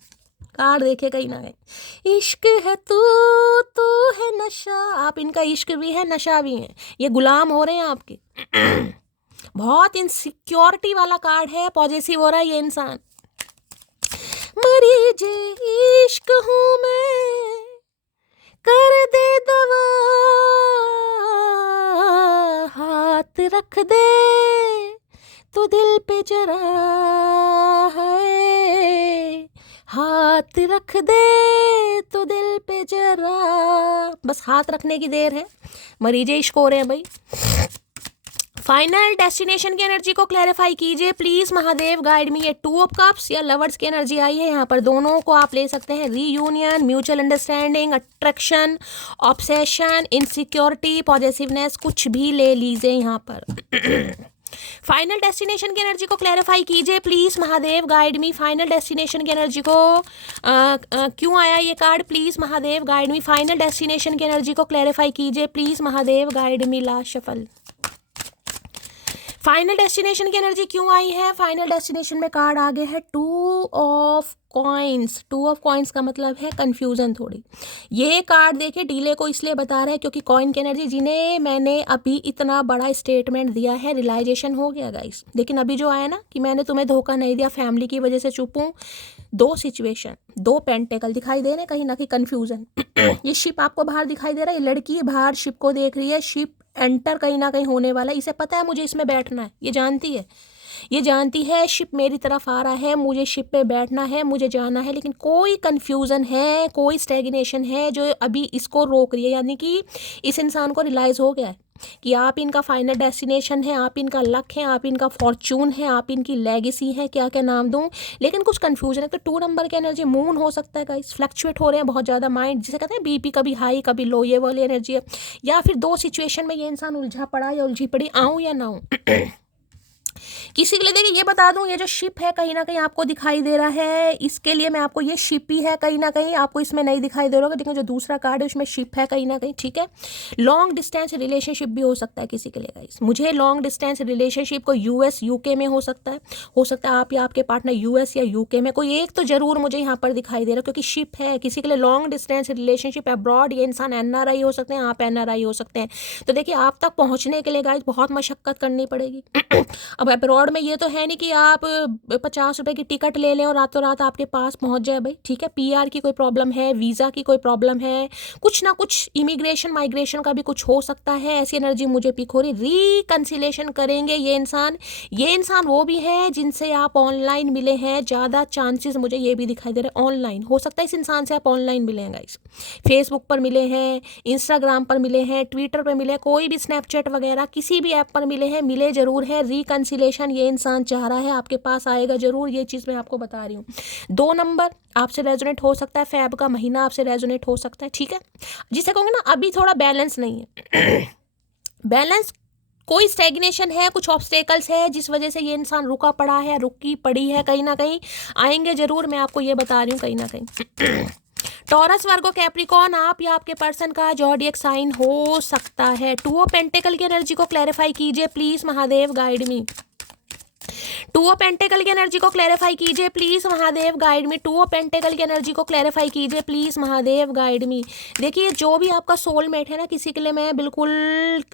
कार्ड देखे कहीं ना कहीं। इश्क है तू है नशा, आप इनका इश्क भी है, नशा भी है, ये गुलाम हो रहे हैं आपके। बहुत इनसिक्योरिटी वाला कार्ड है, पॉजिटिव हो रहा है ये इंसान। मरीजे इश्क हूँ मैं, कर दे दवा, हाथ रख दे तो दिल पे जरा है, हाथ रख दे तो दिल पे जरा। बस हाथ रखने की देर है, मरीजे इश्क हो रहे हैं भाई। फाइनल डेस्टिनेशन की एनर्जी को क्लैरिफाई कीजिए प्लीज महादेव, गाइड मी। ये 2 ऑफ कप्स या लवर्स की एनर्जी आई है यहाँ पर, दोनों को आप ले सकते हैं। Reunion, mutual understanding, attraction, obsession, insecurity, positiveness, कुछ भी ले लीजिए यहाँ पर। फाइनल डेस्टिनेशन की एनर्जी को क्लैरिफाई कीजिए please Mahadev, guide me. Final destination की एनर्जी को क्यों आया ये card, please Mahadev, guide me. Final destination की एनर्जी को क्लैरिफाई कीजिए please Mahadev, guide me. Last shuffle. Final destination की एनर्जी क्यों आई है? फाइनल डेस्टिनेशन में कार्ड आगे है 2 ऑफ कॉइन्स। 2 ऑफ कॉइन्स का मतलब है कंफ्यूजन थोड़ी। ये कार्ड देखिए डीले को इसलिए बता रहा है क्योंकि कॉइन की एनर्जी, जिन्हें मैंने अभी इतना बड़ा स्टेटमेंट दिया है, रियलाइजेशन हो गया गाइस। लेकिन अभी जो आया ना कि मैंने तुम्हें धोखा नहीं दिया, फैमिली की वजह से चुप हूँ, 2 सिचुएशन, 2 पेंटेकल दिखाई दे रहे हैं, कहीं ना कहीं कंफ्यूजन। ये शिप आपको बाहर दिखाई दे रहा है, ये लड़की बाहर शिप को देख रही है, शिप एंटर कहीं ना कहीं होने वाला है, इसे पता है मुझे इसमें बैठना है, ये जानती है, ये जानती है शिप मेरी तरफ आ रहा है, मुझे शिप पे बैठना है, मुझे जाना है। लेकिन कोई कंफ्यूजन है, कोई स्टैग्नेशन है जो अभी इसको रोक रही है। यानी कि इस इंसान को रियलाइज़ हो गया है कि आप इनका फाइनल डेस्टिनेशन है, आप इनका लक है, आप इनका फॉर्चून है, आप इनकी लेगेसी है, क्या क्या नाम दूं। लेकिन कुछ कंफ्यूजन है। तो 2 नंबर की एनर्जी मून हो सकता है गाइस, फ्लक्चुएट हो रहे हैं बहुत ज़्यादा माइंड, जिसे कहते हैं बीपी कभी हाई कभी लो, ये वाली एनर्जी है। या फिर 2 सिचुएशन में ये इंसान उलझा पड़ा या उलझी पड़ी, आऊँ या ना आऊँ। किसी के लिए देखिए ये बता दूं, ये जो शिप है कहीं ना कहीं आपको दिखाई दे रहा है, इसके लिए मैं आपको, ये शिप ही है कहीं ना कहीं, आपको इसमें नहीं दिखाई दे रहा होगा, लेकिन जो दूसरा कार्ड है उसमें शिप है कहीं ना कहीं, ठीक है। लॉन्ग डिस्टेंस रिलेशनशिप भी हो सकता है किसी के लिए गाइस। मुझे लॉन्ग डिस्टेंस रिलेशनशिप को यूएस यूके में हो सकता है, आप या आपके पार्टनर यूएस या यूके में, कोई एक तो जरूर मुझे यहाँ पर दिखाई दे रहा है, क्योंकि शिप है किसी के लिए लॉन्ग डिस्टेंस रिलेशनशिप अब्रॉड। ये इंसान एनआरआई हो सकते हैं, आप एनआरआई हो सकते हैं। तो देखिए आप तक पहुंचने के लिए गाइस बहुत मशक्कत करनी पड़ेगी। अब अब्रॉड में ये तो है नहीं कि आप 50 रुपए की टिकट ले लें और रातों रात आपके पास पहुंच जाए भाई, ठीक है। पीआर की कोई प्रॉब्लम है, वीज़ा की कोई प्रॉब्लम है, कुछ ना कुछ इमिग्रेशन माइग्रेशन का भी कुछ हो सकता है, ऐसी एनर्जी मुझे पिक हो रही। रिकन्सिलेशन करेंगे ये इंसान वो भी है जिनसे आप ऑनलाइन मिले हैं, ज़्यादा चांसेस मुझे ये भी दिखाई दे रहे हैं ऑनलाइन। हो सकता है इस इंसान से आप ऑनलाइन मिले हैं गाइस, फेसबुक पर मिले हैं, इंस्टाग्राम पर मिले हैं, ट्विटर पर मिले हैं, कोई भी स्नैपचैट वगैरह किसी भी ऐप पर मिले हैं, मिले जरूर है। रिकन्सिलेशन ये इंसान चाह रहा है, आपके पास आएगा जरूर, ये चीज़ मैं आपको बता रही हूँ। 2 नंबर आपसे रेजोनेट हो सकता है, फेब का महीना आपसे रेजोनेट हो सकता है, ठीक है। जिसे कहूँगे ना अभी थोड़ा बैलेंस नहीं है। बैलेंस, कोई स्टेग्नेशन है, कुछ ऑब्स्टेकल्स है जिस वजह से ये इंसान रुका पड़ा है, रुकी पड़ी है, कहीं ना कहीं आएंगे जरूर, मैं आपको ये बता रही हूँ कहीं ना कहीं। टॉरस, वर्गो, कैप्रिकॉर्न, आप या आपके पर्सन का ज़ोडिएक साइन हो सकता है। 2 ऑफ पेंटिकल की एनर्जी को क्लैरिफाई कीजिए please, Mahadev guide me. 2 of pentacle की एनर्जी को क्लैरिफाई कीजिए please, Mahadev guide me. 2 of pentacle की एनर्जी को क्लैरिफाई कीजिए प्लीज, महादेव गाइड मी। देखिए जो भी आपका सोलमेट है ना, किसी के लिए मैं बिल्कुल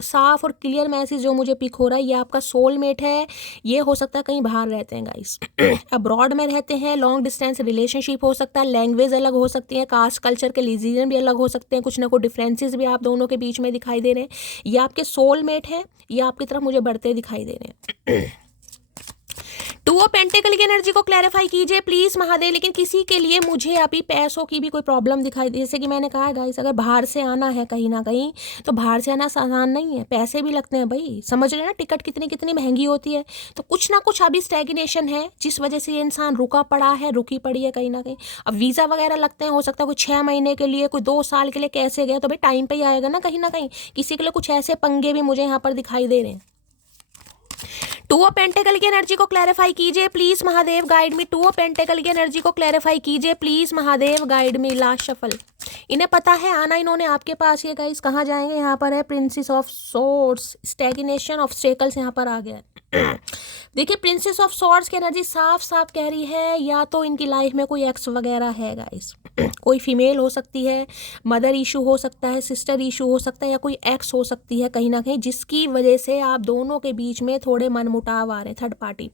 साफ और क्लियर मैसेज जो मुझे पिक हो रहा है, ये आपका सोलमेट है। ये हो सकता है कहीं बाहर रहते हैं गाइस, अब्रॉड में रहते हैं, लॉन्ग डिस्टेंस रिलेशनशिप हो सकता है, लैंग्वेज अलग हो सकती है, कास्ट कल्चर के रीजन भी अलग हो सकते हैं, कुछ ना कुछ डिफरेंसेस भी आप दोनों के बीच में दिखाई दे रहे हैं। ये आपके सोलमेट है, ये आपकी तरफ मुझे बढ़ते दिखाई दे रहे हैं। 2 ऑफ पेंटिकल की एनर्जी को क्लैरिफाई कीजिए प्लीज, महादेव। लेकिन किसी के लिए मुझे अभी पैसों की भी कोई प्रॉब्लम दिखाई दे, जैसे कि मैंने कहा गाइस, अगर बाहर से आना है कहीं ना कहीं, तो बाहर से आना आसान नहीं है, पैसे भी लगते हैं भाई, समझ रहे हैं ना, टिकट कितनी कितनी महंगी होती है। तो कुछ ना कुछ अभी स्टैग्नेशन है जिस वजह से ये इंसान रुका पड़ा है, रुकी पड़ी है कहीं ना कहीं। अब वीज़ा वगैरह लगते हैं, हो सकता है कोई 6 महीने के लिए, कोई 2 साल के लिए, कैसे गया तो भाई टाइम पे ही आएगा ना कहीं ना कहीं। किसी के लिए कुछ ऐसे पंगे भी मुझे यहाँ पर दिखाई दे रहे हैं। 2 ऑफ पेंटिकल की एनर्जी को क्लैरिफाई कीजिए please, Mahadev guide me. 2 of pentacle की एनर्जी को क्लैरिफाई कीजिए please, Mahadev guide me. Last shuffle, इन्हें पता है आना इन्होंने आपके पास, ये गाइस कहाँ जाएंगे, यहाँ पर है princess of swords, stagnation obstacles यहाँ पर आ गया है। देखिए प्रिंसेस ऑफ सोर्ड्स की एनर्जी साफ साफ कह रही है, या तो इनकी लाइफ में कोई एक्स वगैरह है गाइस, कोई फीमेल हो सकती है, मदर इशू हो सकता है, सिस्टर इशू हो सकता है, या कोई एक्स हो सकती है कहीं ना कहीं, जिसकी वजह से आप दोनों के बीच में थोड़े मनमुटाव आ रहे हैं। थर्ड पार्टी,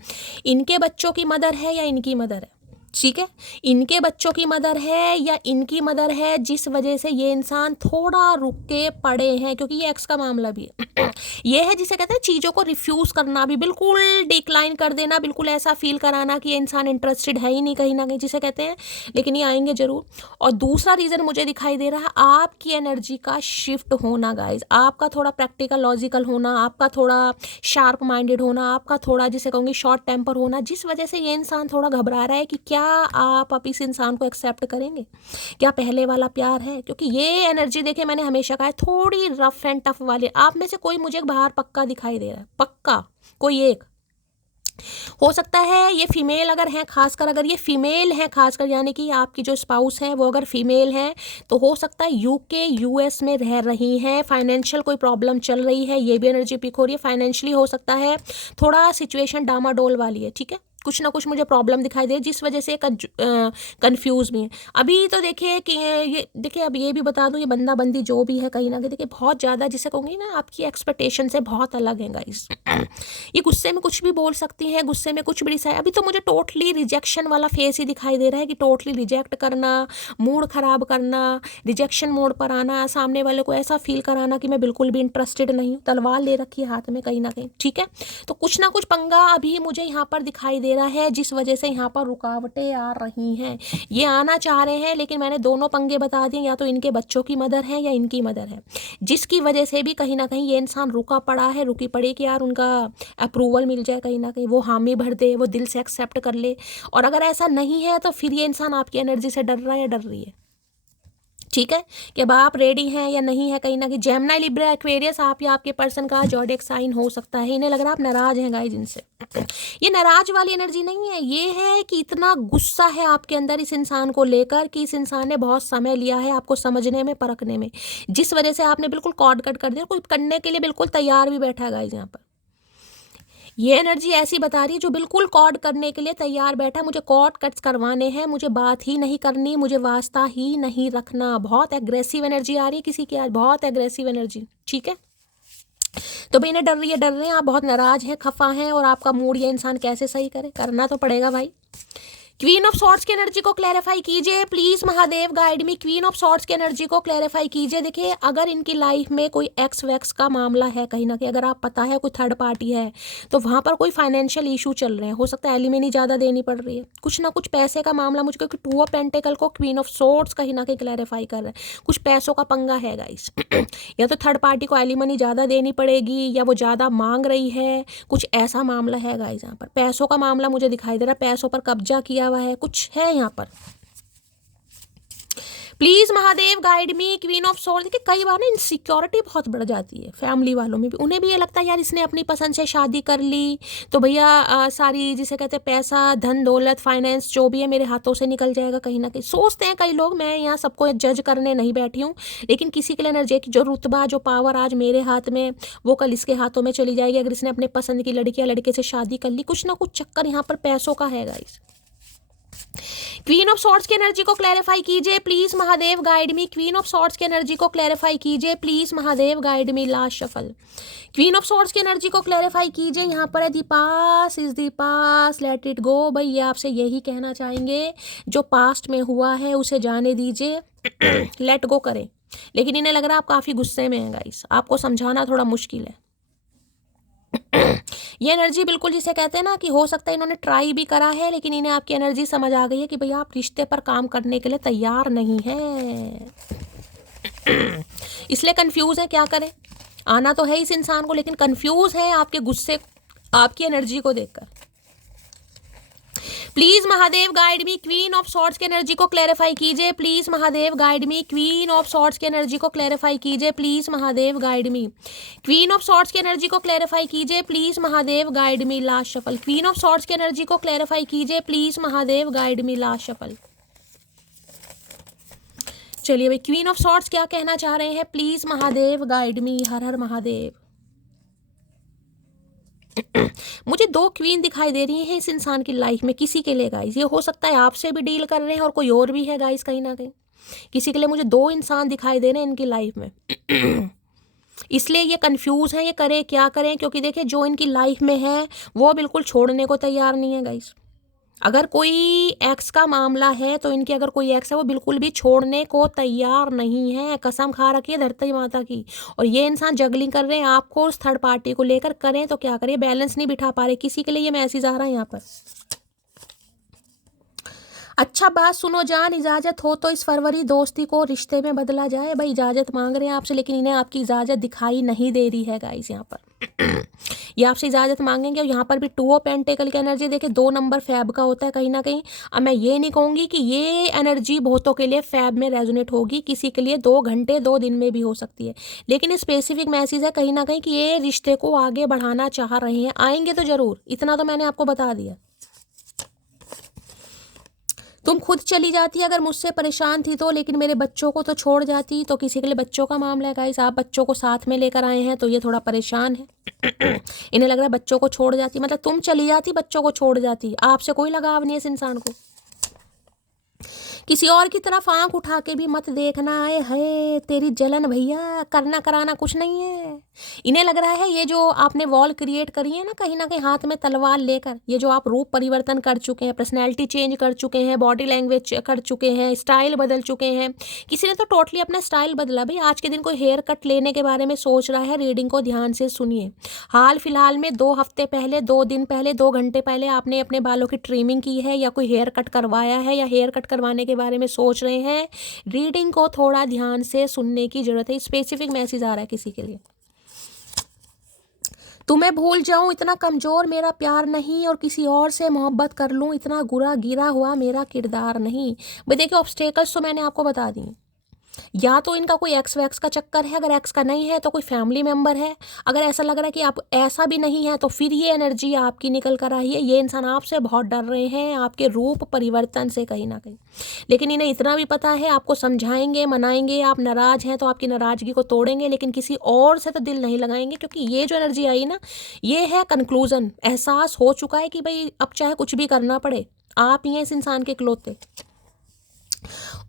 इनके बच्चों की मदर है या इनकी मदर है, ठीक है, इनके बच्चों की मदर है या इनकी मदर है, जिस वजह से ये इंसान थोड़ा रुके पड़े हैं, क्योंकि ये एक्स का मामला भी है। ये है जिसे कहते हैं चीज़ों को रिफ्यूज़ करना, भी बिल्कुल डिक्लाइन कर देना, बिल्कुल ऐसा फील कराना कि ये इंसान इंटरेस्टेड है ही नहीं कहीं ना कहीं, जिसे कहते हैं, लेकिन ये आएंगे जरूर। और दूसरा रीज़न मुझे दिखाई दे रहा है आपकी एनर्जी का शिफ्ट होना गाइज, आपका थोड़ा प्रैक्टिकल लॉजिकल होना, आपका थोड़ा शार्प माइंडेड होना, आपका थोड़ा जिसे कहूँगी शॉर्ट टेम्पर होना, जिस वजह से ये इंसान थोड़ा घबरा रहा है कि क्या आप अब इस इंसान को एक्सेप्ट करेंगे, क्या पहले वाला प्यार है। क्योंकि ये एनर्जी देखिए मैंने हमेशा कहा है थोड़ी रफ एंड टफ वाले, आप में से कोई मुझे बाहर पक्का दिखाई दे रहा है, पक्का कोई एक हो सकता है। ये फीमेल अगर हैं, खासकर अगर ये फीमेल हैं खासकर, यानी कि आपकी जो स्पाउस है वो अगर फीमेल है, तो हो सकता है यूके यूएस में रह रही हैं, फाइनेंशियल कोई प्रॉब्लम चल रही है, ये भी एनर्जी पिक हो रही है। फाइनेंशियली हो सकता है थोड़ा सिचुएशन डामाडोल वाली है, ठीक है, कुछ ना कुछ मुझे प्रॉब्लम दिखाई दे, जिस वजह से कंफ्यूज भी है अभी। तो देखिए कि ये देखिए, अब ये भी बता दूं, ये बंदा बंदी जो भी है कहीं ना कहीं देखिए बहुत ज़्यादा जिसे कहूँगी ना, आपकी एक्सपेक्टेशन से बहुत अलग है गाइस। ये गुस्से में कुछ भी बोल सकती है, गुस्से में कुछ भी डिसाइड, अभी तो मुझे टोटली रिजेक्शन वाला फेस ही दिखाई दे रहा है कि टोटली रिजेक्ट करना, मूड ख़राब करना, रिजेक्शन मोड पर आना, सामने वाले को ऐसा फील कराना कि मैं बिल्कुल भी इंटरेस्टेड नहीं हूँ, तलवार ले रखी है हाथ में कहीं ना कहीं, ठीक है। तो कुछ ना कुछ पंगा अभी मुझे यहाँ पर दिखाई दे रहा है, जिस वजह से यहाँ पर रुकावटें आ रही हैं। ये आना चाह रहे हैं, लेकिन मैंने दोनों पंगे बता दिए, या तो इनके बच्चों की मदर है या इनकी मदर है, जिसकी वजह से भी कहीं ना कहीं ये इंसान रुका पड़ा है, रुकी पड़ी कि यार उनका अप्रूवल मिल जाए, कहीं ना कहीं वो हामी भर दे, वो दिल से एक्सेप्ट कर ले। और अगर ऐसा नहीं है तो फिर ये इंसान आपकी एनर्जी से डर रहा है या डर रही है, ठीक है, कि अब आप रेडी हैं या नहीं है। कहीं ना कहीं जेमिनी, लिब्रा, एक्वेरियस आप या आपके पर्सन का ज़ोडिएक साइन हो सकता है। इन्हें लग रहा है आप नाराज हैं गाइस इनसे। ये नाराज वाली एनर्जी नहीं है, ये है कि इतना गुस्सा है आपके अंदर इस इंसान को लेकर कि इस इंसान ने बहुत समय लिया है आपको समझने में, परखने में, जिस वजह से आपने बिल्कुल कॉर्ड कट कर दिया। कोई करने के लिए बिल्कुल तैयार भी बैठा है गाइस यहाँ पर। ये एनर्जी ऐसी बता रही है जो बिल्कुल कॉर्ड करने के लिए तैयार बैठा, मुझे कॉर्ड कट्स करवाने हैं, मुझे बात ही नहीं करनी, मुझे वास्ता ही नहीं रखना। बहुत एग्रेसिव एनर्जी आ रही है किसी की आज, बहुत एग्रेसिव एनर्जी। ठीक है, तो भाई इन्हें डर रहे हैं आप, बहुत नाराज हैं, खफा हैं, और आपका मूड ये इंसान कैसे सही करे, करना तो पड़ेगा भाई। क्वीन ऑफ सॉर्ड्स की एनर्जी को क्लैरिफाई कीजिए please Mahadev, guide me. Queen of swords की एनर्जी को क्लैरिफाई कीजिए। देखिए, अगर इनकी लाइफ में कोई एक्स वैक्स का मामला है, कहीं ना कहीं अगर आप पता है कोई थर्ड पार्टी है, तो वहां पर कोई फाइनेंशियल इशू चल रहे हैं, हो सकता है एलिमनी ज़्यादा देनी पड़ रही है, कुछ ना कुछ पैसे का मामला मुझे, क्योंकि टू ऑफ पेंटिकल को क्वीन ऑफ सॉर्ड्स कहीं ना कहीं क्लैरिफाई कर रहे हैं, कुछ पैसों का पंगा है गाइस। या तो थर्ड पार्टी को एलिमनी ज़्यादा देनी पड़ेगी, या वो ज़्यादा मांग रही है, कुछ ऐसा मामला है गाइस। यहाँ पर पैसों का मामला मुझे दिखाई दे रहा है, पैसों पर कब्जा किया हुआ है, कुछ है यहाँ पर। Please Mahadev guide me. Queen of sword, देखिए कई बार ना इनसिक्योरिटी बहुत बढ़ जाती है फैमिली वालों में भी, उन्हें भी ये लगता है यार इसने अपनी पसंद से शादी कर ली तो भैया सारी जिसे कहते हैं पैसा, धन दौलत, फाइनेंस जो भी है मेरे हाथों से निकल जाएगा। कहीं ना कहीं सोचते हैं कई लोग, मैं यहाँ सबको जज करने नहीं बैठी हूँ, लेकिन किसी के लिए एनर्जी की जो रुतबा, जो पावर आज मेरे हाथ में, वो कल इसके हाथों में चली जाएगी अगर इसने अपने पसंद की लड़की या लड़के से शादी कर ली। कुछ ना कुछ चक्कर यहाँ पर पैसों का है गाइस। क्वीन ऑफ सॉर्ड्स की एनर्जी को क्लैरिफाई कीजिए please Mahadev, guide me. Queen of swords की एनर्जी को क्लैरिफाई कीजिए please Mahadev, guide me. Last shuffle. Queen of swords की एनर्जी को क्लैरिफाई कीजिए। यहाँ पर है the past is the past, let it go. भाई ये आपसे यही कहना चाहेंगे, जो पास्ट में हुआ है उसे जाने दीजिए, लेट गो करें। लेकिन इन्हें लग रहा है आप काफ़ी गुस्से में हैं गाइस, आपको समझाना थोड़ा मुश्किल है। ये एनर्जी बिल्कुल जिसे कहते हैं ना कि हो सकता है इन्होंने ट्राई भी करा है, लेकिन इन्हें आपकी एनर्जी समझ आ गई है कि भैया आप रिश्ते पर काम करने के लिए तैयार नहीं है, इसलिए कंफ्यूज है। क्या करें, आना तो है इस इंसान को, लेकिन कंफ्यूज है आपके गुस्से, आपकी एनर्जी को देखकर। Please Mahadev guide me. Queen of swords की एनर्जी को क्लैरिफाई कीजिए please Mahadev, guide me. Queen of swords की एनर्जी को क्लैरिफाई कीजिए please Mahadev, guide me. Queen of swords की एनर्जी को क्लैरिफाई कीजिए please Mahadev, guide me. Last shuffle. Queen of swords की एनर्जी को क्लैरिफाई कीजिए please Mahadev, guide me. Last shuffle. चलिए भाई, क्वीन ऑफ सॉर्ड्स क्या कहना चाह रहे हैं प्लीज महादेव, गाइड मी। हर हर महादेव। मुझे दो क्वीन दिखाई दे रही हैं इस इंसान की लाइफ में, किसी के लिए गाइस। ये हो सकता है आपसे भी डील कर रहे हैं और कोई और भी है गाइस, कहीं ना कहीं किसी के लिए मुझे दो इंसान दिखाई दे रहे हैं इनकी लाइफ में। इसलिए ये कंफ्यूज है, ये करे क्या करें, क्योंकि देखिए जो इनकी लाइफ में है वो बिल्कुल छोड़ने को तैयार नहीं है गाइस। अगर कोई एक्स का मामला है तो इनकी अगर कोई एक्स है वो बिल्कुल भी छोड़ने को तैयार नहीं है, कसम खा रखी है धरती माता की। और ये इंसान जगलिंग कर रहे हैं आपको उस थर्ड पार्टी को लेकर, करें तो क्या करें, बैलेंस नहीं बिठा पा रहे। किसी के लिए ये मैसेज आ रहा है यहाँ पर। अच्छा बात सुनो जान, इजाज़त हो तो इस फरवरी दोस्ती को रिश्ते में बदला जाए। भाई इजाज़त मांग रहे हैं आपसे, लेकिन इन्हें आपकी इजाज़त दिखाई नहीं दे रही है गाइस। यहाँ पर ये आपसे इजाज़त मांगेंगे। और यहाँ पर भी टू ऑफ पेंटिकल की एनर्जी देखिए, 2 नंबर फैब का होता है कहीं ना कहीं। अब मैं ये नहीं कहूँगी कि ये एनर्जी बहुतों के लिए फैब में रेजोनेट होगी, किसी के लिए 2 घंटे 2 दिन में भी हो सकती है, लेकिन स्पेसिफिक मैसेज है कहीं ना कहीं कि ये रिश्ते को आगे बढ़ाना चाह रहे हैं। आएंगे तो ज़रूर, इतना तो मैंने आपको बता दिया। तुम खुद चली जाती अगर मुझसे परेशान थी तो, लेकिन मेरे बच्चों को तो छोड़ जाती। तो किसी के लिए बच्चों का मामला है गाइस, आप बच्चों को साथ में लेकर आए हैं तो ये थोड़ा परेशान है। इन्हें लग रहा है बच्चों को छोड़ जाती, मतलब तुम चली जाती बच्चों को छोड़ जाती, आपसे कोई लगाव नहीं है इस इंसान को। किसी और की तरफ आंख उठा के भी मत देखना है तेरी जलन भैया, करना कराना कुछ नहीं है। इन्हें लग रहा है ये जो आपने वॉल क्रिएट करी है ना कहीं हाथ में तलवार लेकर, ये जो आप रूप परिवर्तन कर चुके हैं, पर्सनैलिटी चेंज कर चुके हैं, बॉडी लैंग्वेज कर चुके हैं, स्टाइल बदल चुके हैं। किसी ने तो टोटली अपना स्टाइल बदला। भाई आज के दिन कोई हेयर कट लेने के बारे में सोच रहा है, रीडिंग को ध्यान से सुनिए। हाल फिलहाल में 2 हफ्ते पहले, 2 दिन पहले, 2 घंटे पहले आपने अपने बालों की ट्रिमिंग की है या कोई हेयर कट करवाया है या हेयर कट करवाने के बारे में सोच रहे हैं, रीडिंग को थोड़ा ध्यान से सुनने की जरूरत है। स्पेसिफिक मैसेज आ रहा है किसी के लिए। तुम्हें भूल जाऊं इतना कमजोर मेरा प्यार नहीं, और किसी और से मोहब्बत कर लूं इतना गुरा गिरा हुआ मेरा किरदार नहीं। भाई देखिए ऑब्स्टेकल्स तो मैंने आपको बता दी, या तो इनका कोई एक्स वैक्स का चक्कर है, अगर एक्स का नहीं है तो कोई फैमिली मेंबर है। अगर ऐसा लग रहा है कि आप ऐसा भी नहीं है तो फिर ये एनर्जी आपकी निकल कर आई है। ये इंसान आपसे बहुत डर रहे हैं, आपके रूप परिवर्तन से कहीं ना कहीं। लेकिन इन्हें इतना भी पता है, आपको समझाएंगे, मनाएंगे, आप नाराज हैं तो आपकी नाराजगी को तोड़ेंगे, लेकिन किसी और से तो दिल नहीं लगाएंगे। क्योंकि ये जो एनर्जी आई ना, ये है कंक्लूजन। एहसास हो चुका है कि भाई अब चाहे कुछ भी करना पड़े, आप ही हैं इस इंसान के इकलौते।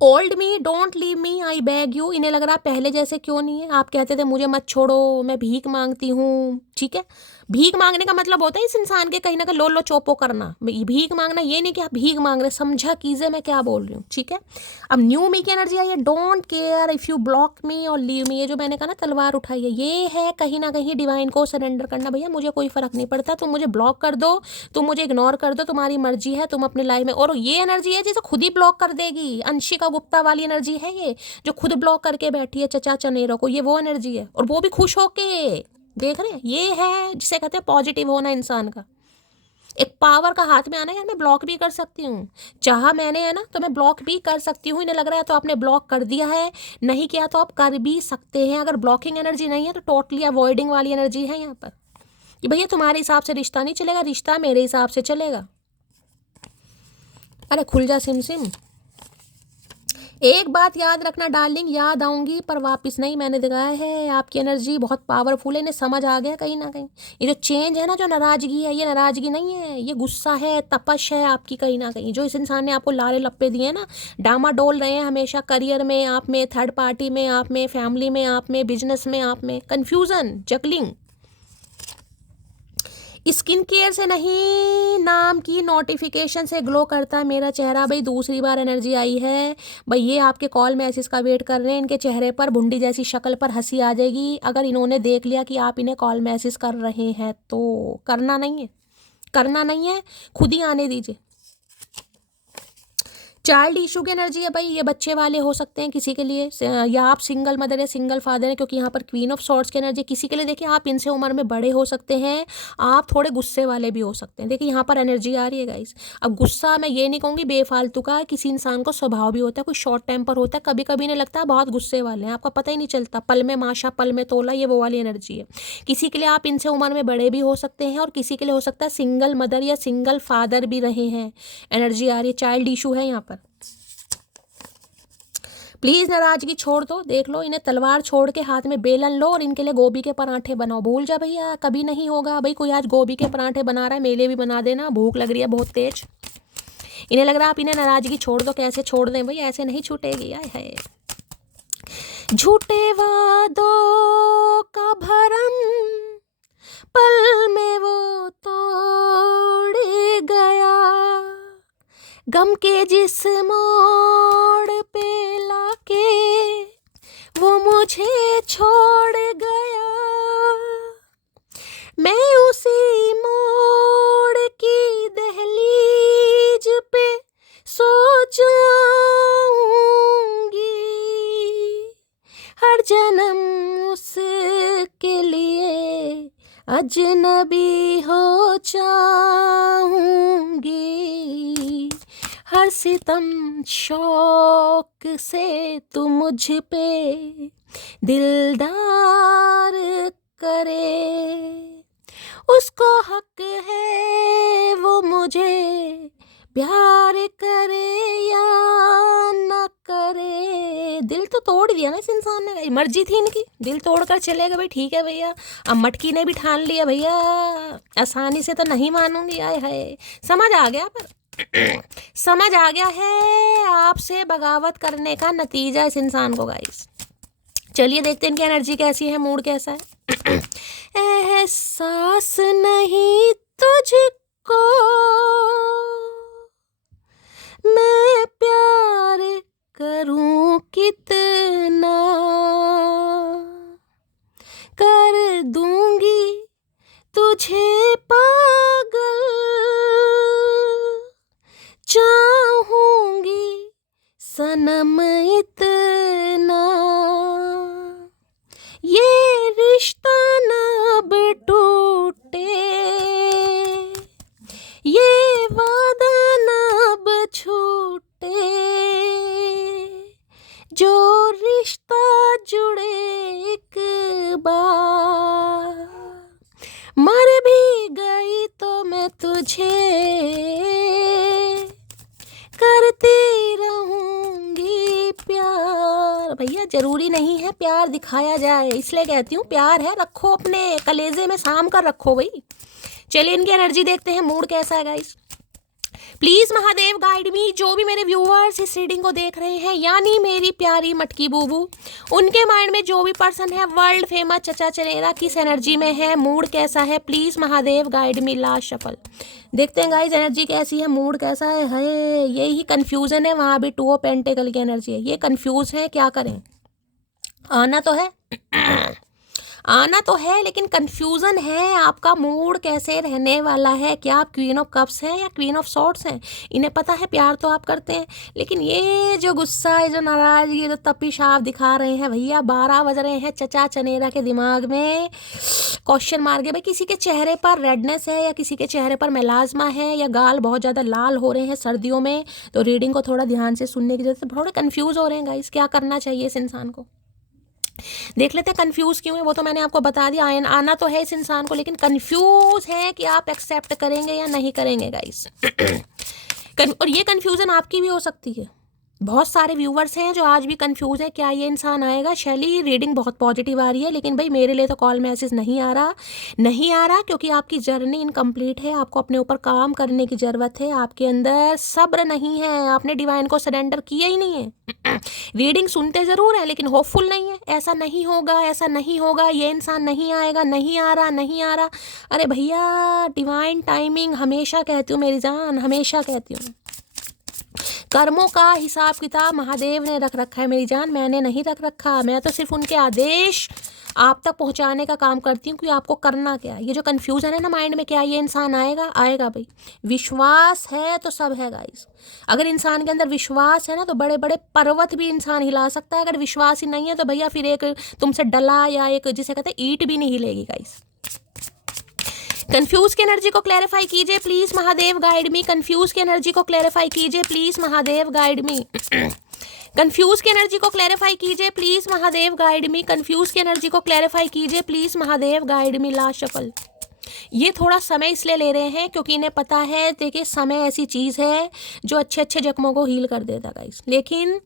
Old me don't leave me I bag you. इन्हें लग रहा पहले जैसे क्यों नहीं है। आप कहते थे मुझे मत छोड़ो, मैं भीख मांगती हूँ, ठीक है। भीख मांगने का मतलब होता है इस इंसान के कहीं ना कहीं लो चोपो करना। भीख मांगना ये नहीं कि आप भीख मांग रहे, समझा कीजिए मैं क्या बोल रही हूँ, ठीक है। अब न्यू मी की एनर्जी आई है, don't care if you block me और लीव मी। ये जो मैंने कहा ना तलवार उठाई है, ये है कहीं ना कहीं डिवाइन को सरेंडर करना। भैया मुझे कोई फ़र्क नहीं पड़ता, तुम मुझे ब्लॉक कर दो, तुम मुझे इग्नोर कर दो, तुम्हारी मर्जी है, तुम अपने लाइफ में। और ये एनर्जी है जैसे खुद ही ब्लॉक कर देगी, अंशिका गुप्ता वाली एनर्जी है ये, जो खुद ब्लॉक करके बैठी है चचा चनेरों को। ये वो एनर्जी है, और वो भी खुश होके। देख रहे हैं, ये है जिसे कहते हैं पॉजिटिव होना इंसान का। एक पावर का हाथ में आना, यार मैं ब्लॉक भी कर सकती हूँ, चाहा मैंने है ना तो मैं ब्लॉक भी कर सकती हूँ। इन्हें लग रहा है तो आपने ब्लॉक कर दिया है, नहीं किया तो आप कर भी सकते हैं। अगर ब्लॉकिंग एनर्जी नहीं है तो टोटली अवॉइडिंग वाली एनर्जी है यहाँ पर, कि भैया तुम्हारे हिसाब से रिश्ता नहीं चलेगा, रिश्ता मेरे हिसाब से चलेगा। अरे खुल जा सिम सिम। एक बात याद रखना डार्लिंग, याद आऊंगी पर वापस नहीं। मैंने दिखाया है आपकी एनर्जी बहुत पावरफुल है, इन्हें समझ आ गया कहीं ना कहीं। ये जो चेंज है ना, जो नाराजगी है, ये नाराजगी नहीं है, ये गुस्सा है, तपश है आपकी कहीं ना कहीं। जो इस इंसान ने आपको लारे लप्पे दिए ना, डामाडोल रहे हैं हमेशा, करियर में आप में, थर्ड पार्टी में आप में, फैमिली में आप में, बिजनेस में आप में, कन्फ्यूजन, जगलिंग। स्किन केयर से नहीं, नाम की नोटिफिकेशन से ग्लो करता है मेरा चेहरा। भाई दूसरी बार एनर्जी आई है भाई, ये आपके कॉल मैसेज का वेट कर रहे हैं। इनके चेहरे पर भुंडी जैसी शक्ल पर हंसी आ जाएगी अगर इन्होंने देख लिया कि आप इन्हें कॉल मैसेज कर रहे हैं तो। करना नहीं है, करना नहीं है, खुद ही आने दीजिए। चाइल्ड इशू की एनर्जी है भाई, ये बच्चे वाले हो सकते हैं किसी के लिए, या आप सिंगल मदर है, सिंगल फादर है, क्योंकि यहाँ पर क्वीन ऑफ सॉर्ड्स की एनर्जी किसी के लिए। देखिए आप इनसे उम्र में बड़े हो सकते हैं, आप थोड़े गुस्से वाले भी हो सकते हैं। देखिए यहाँ पर एनर्जी आ रही है गाइस। अब गुस्सा मैं ये नहीं कहूँगी बेफालतू का, किसी इंसान को स्वभाव भी होता है, कोई शॉर्ट टेम्पर होता है, कभी कभी नहीं लगता है बहुत गुस्से वाले हैं, आपका पता ही नहीं चलता, पल में माशा पल में तोला, ये वो वाली एनर्जी है। किसी के लिए आप इनसे उम्र में बड़े भी हो सकते हैं, और किसी के लिए हो सकता है सिंगल मदर या सिंगल फादर भी रहे हैं। एनर्जी आ रही है, चाइल्ड इशू है यहाँ पर। प्लीज़ नाराजगी छोड़ दो। देख लो, इन्हें तलवार छोड़ के हाथ में बेलन लो और इनके लिए गोभी के पराठे बनाओ। भूल जा भैया, कभी नहीं होगा भाई। कोई आज गोभी के पराठे बना रहा है, मेले भी बना देना, भूख लग रही है बहुत तेज। इन्हें लग रहा है आप इन्हें नाराजगी छोड़ दो, कैसे छोड़ दें भाई, ऐसे नहीं छूटेगी। आए है झूठे वादों का भरम पल में वो तोड़ गया, गम के जिस मोड़ पे लाके वो मुझे छोड़ गया, मैं उसी मोड़ की दहलीज पे सो जाऊंगी, हर जन्म उसके लिए अजनबी हो जाऊंगी, हर सितम शौक से तू मुझ पे दिलदार करे, उसको हक है वो मुझे प्यार करे या न करे। दिल तो तोड़ दिया ना इस इंसान ने, मर्जी थी इनकी, दिल तोड़ कर चलेगा भाई, ठीक है भैया। अब मटकी ने भी ठान लिया भैया, आसानी से तो नहीं मानूंगी। आए हाय, समझ आ गया, पर समझ आ गया है आपसे बगावत करने का नतीजा इस इंसान को गाइस। चलिए देखते हैं इनकी एनर्जी कैसी है, मूड कैसा है। एहसास नहीं तुझको मैं प्यार करूं कितना, कर दूंगी तुझे पागल, चाहूंगी सनम इतना, ये रिश्ता ना अब टूटे, ये वादा ना अब छूटे, जो तुझे करती रहूंगी प्यार। भैया जरूरी नहीं है प्यार दिखाया जाए, इसलिए कहती हूँ प्यार है रखो अपने कलेजे में साम कर रखो भाई। चलिए इनकी एनर्जी देखते हैं, मूड कैसा है गाइस। प्लीज महादेव गाइड मी। जो भी मेरे व्यूअर्स इस रीडिंग को देख रहे हैं, यानी मेरी प्यारी मटकी बूबू, उनके माइंड में जो भी पर्सन है वर्ल्ड फेमस चचा चनेरा किस एनर्जी में है, मूड कैसा है, please Mahadev guide me. Last shuffle देखते हैं गाइस एनर्जी कैसी है, मूड कैसा है। यही कंफ्यूजन है, वहां भी 2 ऑफ पेंटिकल की एनर्जी है। ये कंफ्यूज है, क्या करें। आना तो है आना तो है, लेकिन कंफ्यूजन है आपका मूड कैसे रहने वाला है। क्या आप क्वीन ऑफ कप्स हैं या क्वीन ऑफ सॉर्ड्स हैं। इन्हें पता है प्यार तो आप करते हैं, लेकिन ये जो गुस्सा है, जो नाराजगी, जो तपिश आप दिखा रहे हैं भैया, 12 बज रहे हैं, चचा चनेरा के दिमाग में क्वेश्चन मार्क है भाई। किसी के चेहरे पर रेडनेस है या किसी के चेहरे पर मेलाज्मा है या गाल बहुत ज़्यादा लाल हो रहे हैं सर्दियों में, तो रीडिंग को थोड़ा ध्यान से सुनने की जरूरत है। थोड़े कन्फ्यूज़ हो रहे हैं गाइस, क्या करना चाहिए इस इंसान को। देख लेते हैं कंफ्यूज क्यों है, वो तो मैंने आपको बता दिया। आना तो है इस इंसान को, लेकिन कंफ्यूज है कि आप एक्सेप्ट करेंगे या नहीं करेंगे गाइस। और ये कंफ्यूजन आपकी भी हो सकती है। बहुत सारे व्यूवर्स हैं जो आज भी कंफ्यूज है, क्या ये इंसान आएगा। शैली रीडिंग बहुत पॉजिटिव आ रही है, लेकिन भाई मेरे लिए तो कॉल मैसेज नहीं आ रहा क्योंकि आपकी जर्नी इनकम्प्लीट है। आपको अपने ऊपर काम करने की ज़रूरत है, आपके अंदर सब्र नहीं है, आपने डिवाइन को सरेंडर किया ही नहीं है। रीडिंग सुनते ज़रूर है लेकिन होपफुल नहीं है, ऐसा नहीं होगा, ऐसा नहीं होगा, ये इंसान नहीं आएगा, नहीं आ रहा। अरे भैया डिवाइन टाइमिंग, हमेशा कहती हूँ मेरी जान, हमेशा कहती हूँ। कर्मों का हिसाब किताब महादेव ने रख रखा है मेरी जान, मैंने नहीं रख रखा। मैं तो सिर्फ उनके आदेश आप तक पहुंचाने का काम करती हूँ कि आपको करना क्या है। ये जो कन्फ्यूज़न है ना माइंड में, क्या ये इंसान आएगा भाई। विश्वास है तो सब है गाइस। अगर इंसान के अंदर विश्वास है ना तो बड़े बड़े पर्वत भी इंसान हिला सकता है। अगर विश्वास ही नहीं है तो भैया फिर एक तुमसे डला या एक जिसे कहते हैं ईंट भी नहीं हिलेगी गाइस। कंफ्यूज की एनर्जी को क्लैरिफाई कीजिए please Mahadev guide me. Confuse की एनर्जी को क्लैरिफाई कीजिए please Mahadev guide me. Confuse की एनर्जी को क्लैरिफाई कीजिए please Mahadev guide me. Confuse की एनर्जी को क्लैरिफाई कीजिए please Mahadev guide me. Last shuffle. ये थोड़ा समय इसलिए ले रहे हैं क्योंकि इन्हें पता है, देखिए समय ऐसी चीज़ है जो अच्छे अच्छे जख्मों को हील कर देता गाइस, लेकिन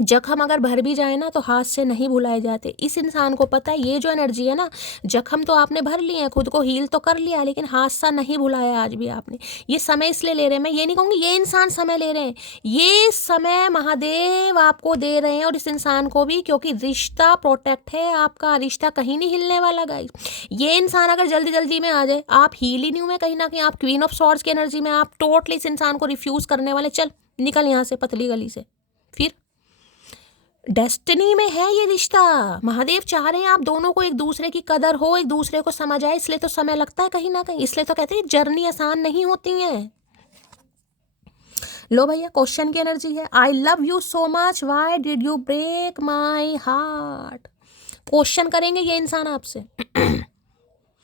जख्म अगर भर भी जाए ना तो हाथ से नहीं भुलाए जाते। इस इंसान को पता है ये जो एनर्जी है ना, जख्म तो आपने भर लिए हैं, खुद को हील तो कर लिया, लेकिन हाथ सा नहीं भुलाया आज भी आपने। ये समय इसलिए ले रहे हैं, मैं ये नहीं कहूँगी ये इंसान समय ले रहे हैं, ये समय महादेव आपको दे रहे हैं और इस इंसान को भी, क्योंकि रिश्ता प्रोटेक्ट है आपका, रिश्ता कहीं नहीं हिलने वाला गाइस। ये इंसान अगर जल्दी जल्दी में आ जाए, आप हील ही नहीं हुए कहीं ना कहीं, आप क्वीन ऑफ सॉर्ड्स की एनर्जी में, आप टोटली इस इंसान को रिफ्यूज़ करने वाले, चल निकल यहाँ से पतली गली से। फिर डेस्टिनी में है ये रिश्ता, महादेव चाह रहे हैं आप दोनों को एक दूसरे की कदर हो, एक दूसरे को समझ आए, इसलिए तो समय लगता है कहीं ना कहीं, इसलिए तो कहते हैं जर्नी आसान नहीं होती है। लो भैया क्वेश्चन की एनर्जी है, I love you so much, why did you break my heart. Question करेंगे ये इंसान आपसे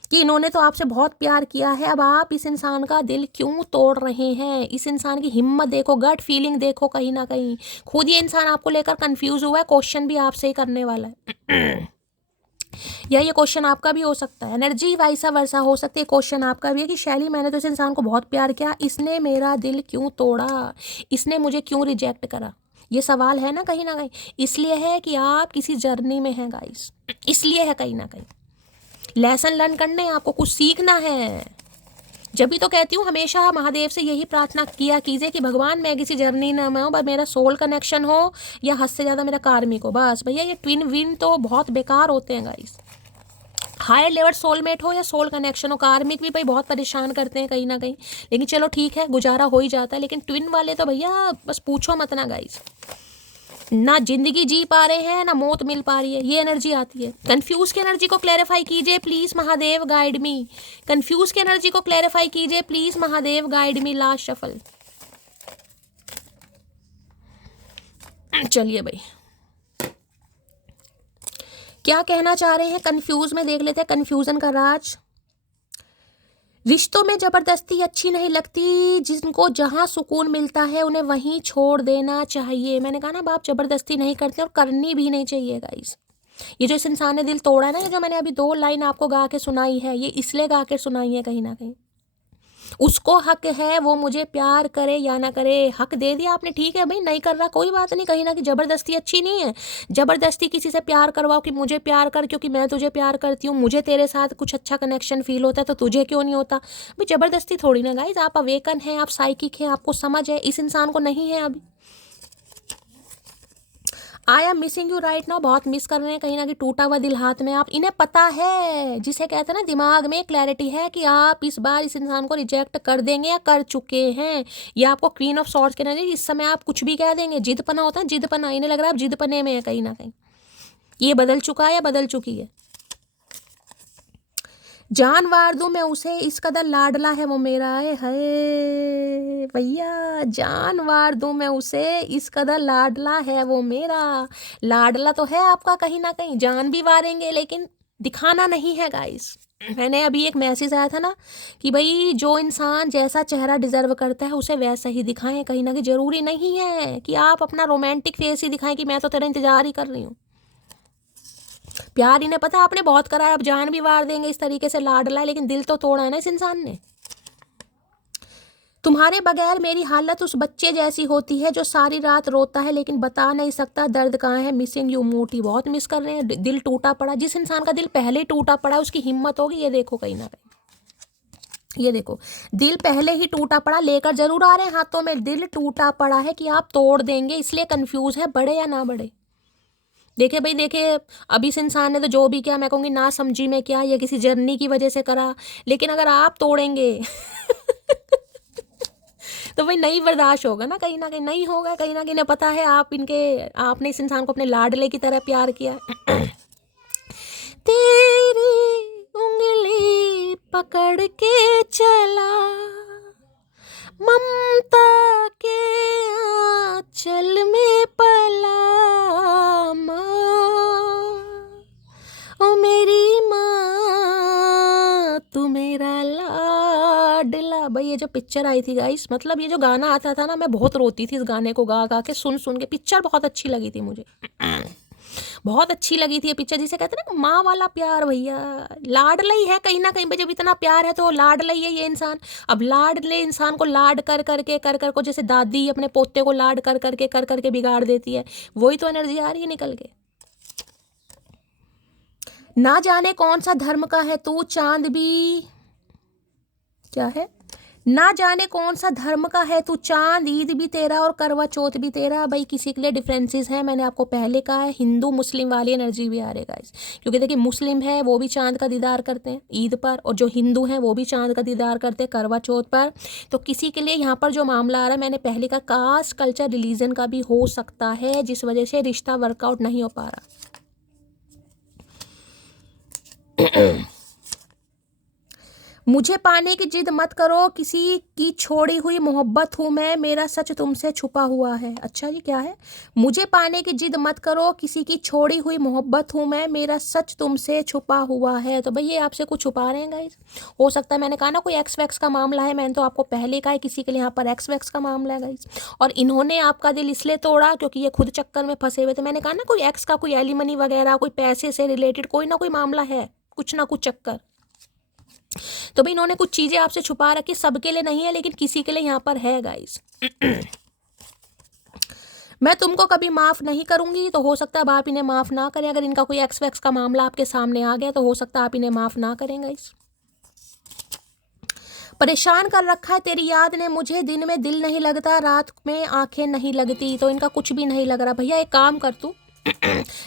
कि इन्होंने तो आपसे बहुत प्यार किया है, अब आप इस इंसान का दिल क्यों तोड़ रहे हैं। इस इंसान की हिम्मत देखो, गट फीलिंग देखो, कहीं ना कहीं खुद ये इंसान आपको लेकर कंफ्यूज हुआ है, क्वेश्चन भी आपसे ही करने वाला है। या ये क्वेश्चन आपका भी हो सकता है, एनर्जी वैसा वर्सा हो सकती है। क्वेश्चन आपका भी है कि शैली मैंने तो इस इंसान को बहुत प्यार किया, इसने मेरा दिल क्यों तोड़ा, इसने मुझे क्यों रिजेक्ट करा। ये सवाल है ना कहीं, इसलिए है कि आप किसी जर्नी में हैं गाइस, इसलिए है कहीं ना कहीं लेसन लर्न करने, आपको कुछ सीखना है। जब भी तो कहती हूँ हमेशा महादेव से यही प्रार्थना किया कीजिए कि भगवान मैं किसी जर्नी में हूँ, बस मेरा सोल कनेक्शन हो या हद से ज़्यादा मेरा कार्मिक हो, बस भैया ये ट्विन विन तो बहुत बेकार होते हैं गाइस। हायर लेवल सोलमेट हो या सोल कनेक्शन हो, कार्मिक भी भाई बहुत परेशान करते हैं कहीं ना कहीं, लेकिन चलो ठीक है गुजारा हो ही जाता है, लेकिन ट्विन वाले तो भैया बस पूछो मत ना गाइस, ना जिंदगी जी पा रहे हैं ना मौत मिल पा रही है, ये एनर्जी आती है। कंफ्यूज की एनर्जी को क्लैरिफाई कीजिए please Mahadev guide me. Confuse की एनर्जी को क्लैरिफाई कीजिए please Mahadev guide me. Last shuffle. चलिए भाई क्या कहना चाह रहे हैं कंफ्यूज में, देख लेते हैं कंफ्यूजन का राज। रिश्तों में जबरदस्ती अच्छी नहीं लगती, जिनको जहाँ सुकून मिलता है उन्हें वहीं छोड़ देना चाहिए। मैंने कहा ना आप जबरदस्ती नहीं करते और करनी भी नहीं चाहिए गाइस। ये जो इस इंसान ने दिल तोड़ा ना, ये जो मैंने अभी 2 लाइन आपको गा के सुनाई है, ये इसलिए गा के सुनाई है कहीं ना कहीं उसको हक है वो मुझे प्यार करे या ना करे, हक दे दिया आपने, ठीक है भाई, नहीं कर रहा कोई बात नहीं। कहीं ना कहीं ज़बरदस्ती अच्छी नहीं है। ज़बरदस्ती किसी से प्यार करवाओ कि मुझे प्यार कर क्योंकि मैं तुझे प्यार करती हूँ, मुझे तेरे साथ कुछ अच्छा कनेक्शन फील होता है तो तुझे क्यों नहीं होता भाई। ज़बरदस्ती थोड़ी ना गाइज, आप अवेकन हैं, आप साइकिक हैं, आपको समझ है, इस इंसान को नहीं है अभी। I am missing you right now, बहुत मिस कर रहे हैं कहीं ना कहीं, टूटा हुआ दिल हाथ में। आप इन्हें पता है, जिसे कहते हैं ना दिमाग में क्लैरिटी है कि आप इस बार इस इंसान को रिजेक्ट कर देंगे या कर चुके हैं। या आपको क्वीन ऑफ सॉर्ड्स कहना चाहिए, इस समय आप कुछ भी कह देंगे। जिदपना होता है, जिदपना, इन्हें लग रहा है आप जिदपने में है कहीं ना कहीं। ये बदल चुका है या बदल चुकी है। जान वार दूं मैं उसे, इस कदर लाडला है वो मेरा, है भैया। जान वार दूं मैं उसे, इस कदर लाडला है वो मेरा। लाडला तो है आपका कहीं ना कहीं, जान भी वारेंगे लेकिन दिखाना नहीं है गाइस। मैंने अभी एक मैसेज आया था ना कि भाई जो इंसान जैसा चेहरा डिजर्व करता है उसे वैसा ही दिखाएं। कहीं ना कहीं जरूरी नहीं है कि आप अपना रोमांटिक फेस ही दिखाएं कि मैं तो तेरा इंतजार ही कर रही हूँ। प्यार इन्हें पता आपने बहुत करा है, अब जान भी वार देंगे इस तरीके से, लाडला है लेकिन दिल तो तोड़ा है ना इस इंसान ने। तुम्हारे बगैर मेरी हालत उस बच्चे जैसी होती है जो सारी रात रोता है लेकिन बता नहीं सकता दर्द कहाँ है। मिसिंग यू मोटी, बहुत मिस कर रहे हैं, दिल टूटा पड़ा। जिस इंसान का दिल पहले ही टूटा पड़ा है उसकी हिम्मत होगी, ये देखो कहीं ना कहीं, ये देखो दिल पहले ही टूटा पड़ा, लेकर जरूर आ रहे हैं हाथों में, दिल टूटा पड़ा है कि आप तोड़ देंगे, इसलिए कंफ्यूज है बढ़े या ना बढ़े। देखिए भाई, देखिए अब इस इंसान ने तो जो भी किया, मैं कहूँगी ना समझी में क्या, या किसी जर्नी की वजह से करा, लेकिन अगर आप तोड़ेंगे तो भाई नहीं बर्दाश्त होगा ना कहीं नहीं होगा। कहीं ना कहीं इन्हें पता है आपने इस इंसान को अपने लाडले की तरह प्यार किया। तेरी उंगली पकड़ के चला, ममता के आंचल में पला, ओ मेरी माँ तू मेरा लाडला। भाई ये जो पिक्चर आई थी गाइस, मतलब ये जो गाना आता था ना, मैं बहुत रोती थी इस गाने को गा गा के, सुन सुन के। पिक्चर बहुत अच्छी लगी थी मुझे, बहुत अच्छी लगी थी ये पिक्चर। जिसे कहते हैं ना माँ वाला प्यार, भैया लाडला ही है कहीं ना कहीं। जब इतना प्यार है तो लाडला ही है ये इंसान। अब लाडले इंसान को लाड कर करके कर को, जैसे दादी अपने पोते को लाड कर करके बिगाड़ देती है, वही तो एनर्जी आ रही है निकल के। ना जाने कौन सा धर्म का है तू, चांद भी क्या है, ना जाने कौन सा धर्म का है तू चांद, ईद भी तेरा और करवा चौथ भी तेरा। भाई किसी के लिए डिफरेंसेस हैं, मैंने आपको पहले कहा है, हिंदू मुस्लिम वाली एनर्जी भी आ रही है गाइस। क्योंकि देखिए मुस्लिम है वो भी चांद का दीदार करते हैं ईद पर, और जो हिंदू हैं वो भी चांद का दीदार करते हैं करवा चौथ पर। तो किसी के लिए यहाँ पर जो मामला आ रहा है, मैंने पहले का कास्ट कल्चर रिलीजन का भी हो सकता है, जिस वजह से रिश्ता वर्कआउट नहीं हो पा रहा। मुझे पाने की जिद मत करो, किसी की छोड़ी हुई मोहब्बत हूँ मैं, मेरा सच तुमसे छुपा हुआ है। अच्छा जी क्या है, मुझे पाने की जिद मत करो, किसी की छोड़ी हुई मोहब्बत हूँ मैं, मेरा सच तुमसे छुपा हुआ है। तो भाई ये आपसे कुछ छुपा रहे हैं गाइस। हो सकता है, मैंने कहा ना कोई एक्स वैक्स का मामला है, मैंने तो आपको पहले कहा है किसी के लिए यहाँ पर एक्स वैक्स का मामला है गाइस। और इन्होंने आपका दिल इसलिए तोड़ा क्योंकि ये खुद चक्कर में फंसे हुए थे। मैंने कहा ना कोई एक्स का कोई एलिमनी वगैरह, कोई पैसे से रिलेटेड कोई ना कोई मामला है, कुछ ना कुछ चक्कर। तो भाई इन्होंने कुछ चीजें आपसे छुपा रखी, सबके लिए नहीं है लेकिन किसी के लिए यहाँ पर है गाइस। मैं तुमको कभी माफ नहीं करूंगी, तो हो सकता है अब आप इन्हें माफ ना करें। अगर इनका कोई एक्स वैक्स का मामला आपके सामने आ गया तो हो सकता है आप इन्हें माफ ना करें गाइस। परेशान कर रखा है तेरी याद ने मुझे, दिन में दिल नहीं लगता, रात में आंखें नहीं लगती। तो इनका कुछ भी नहीं लग रहा। भैया एक काम कर तू,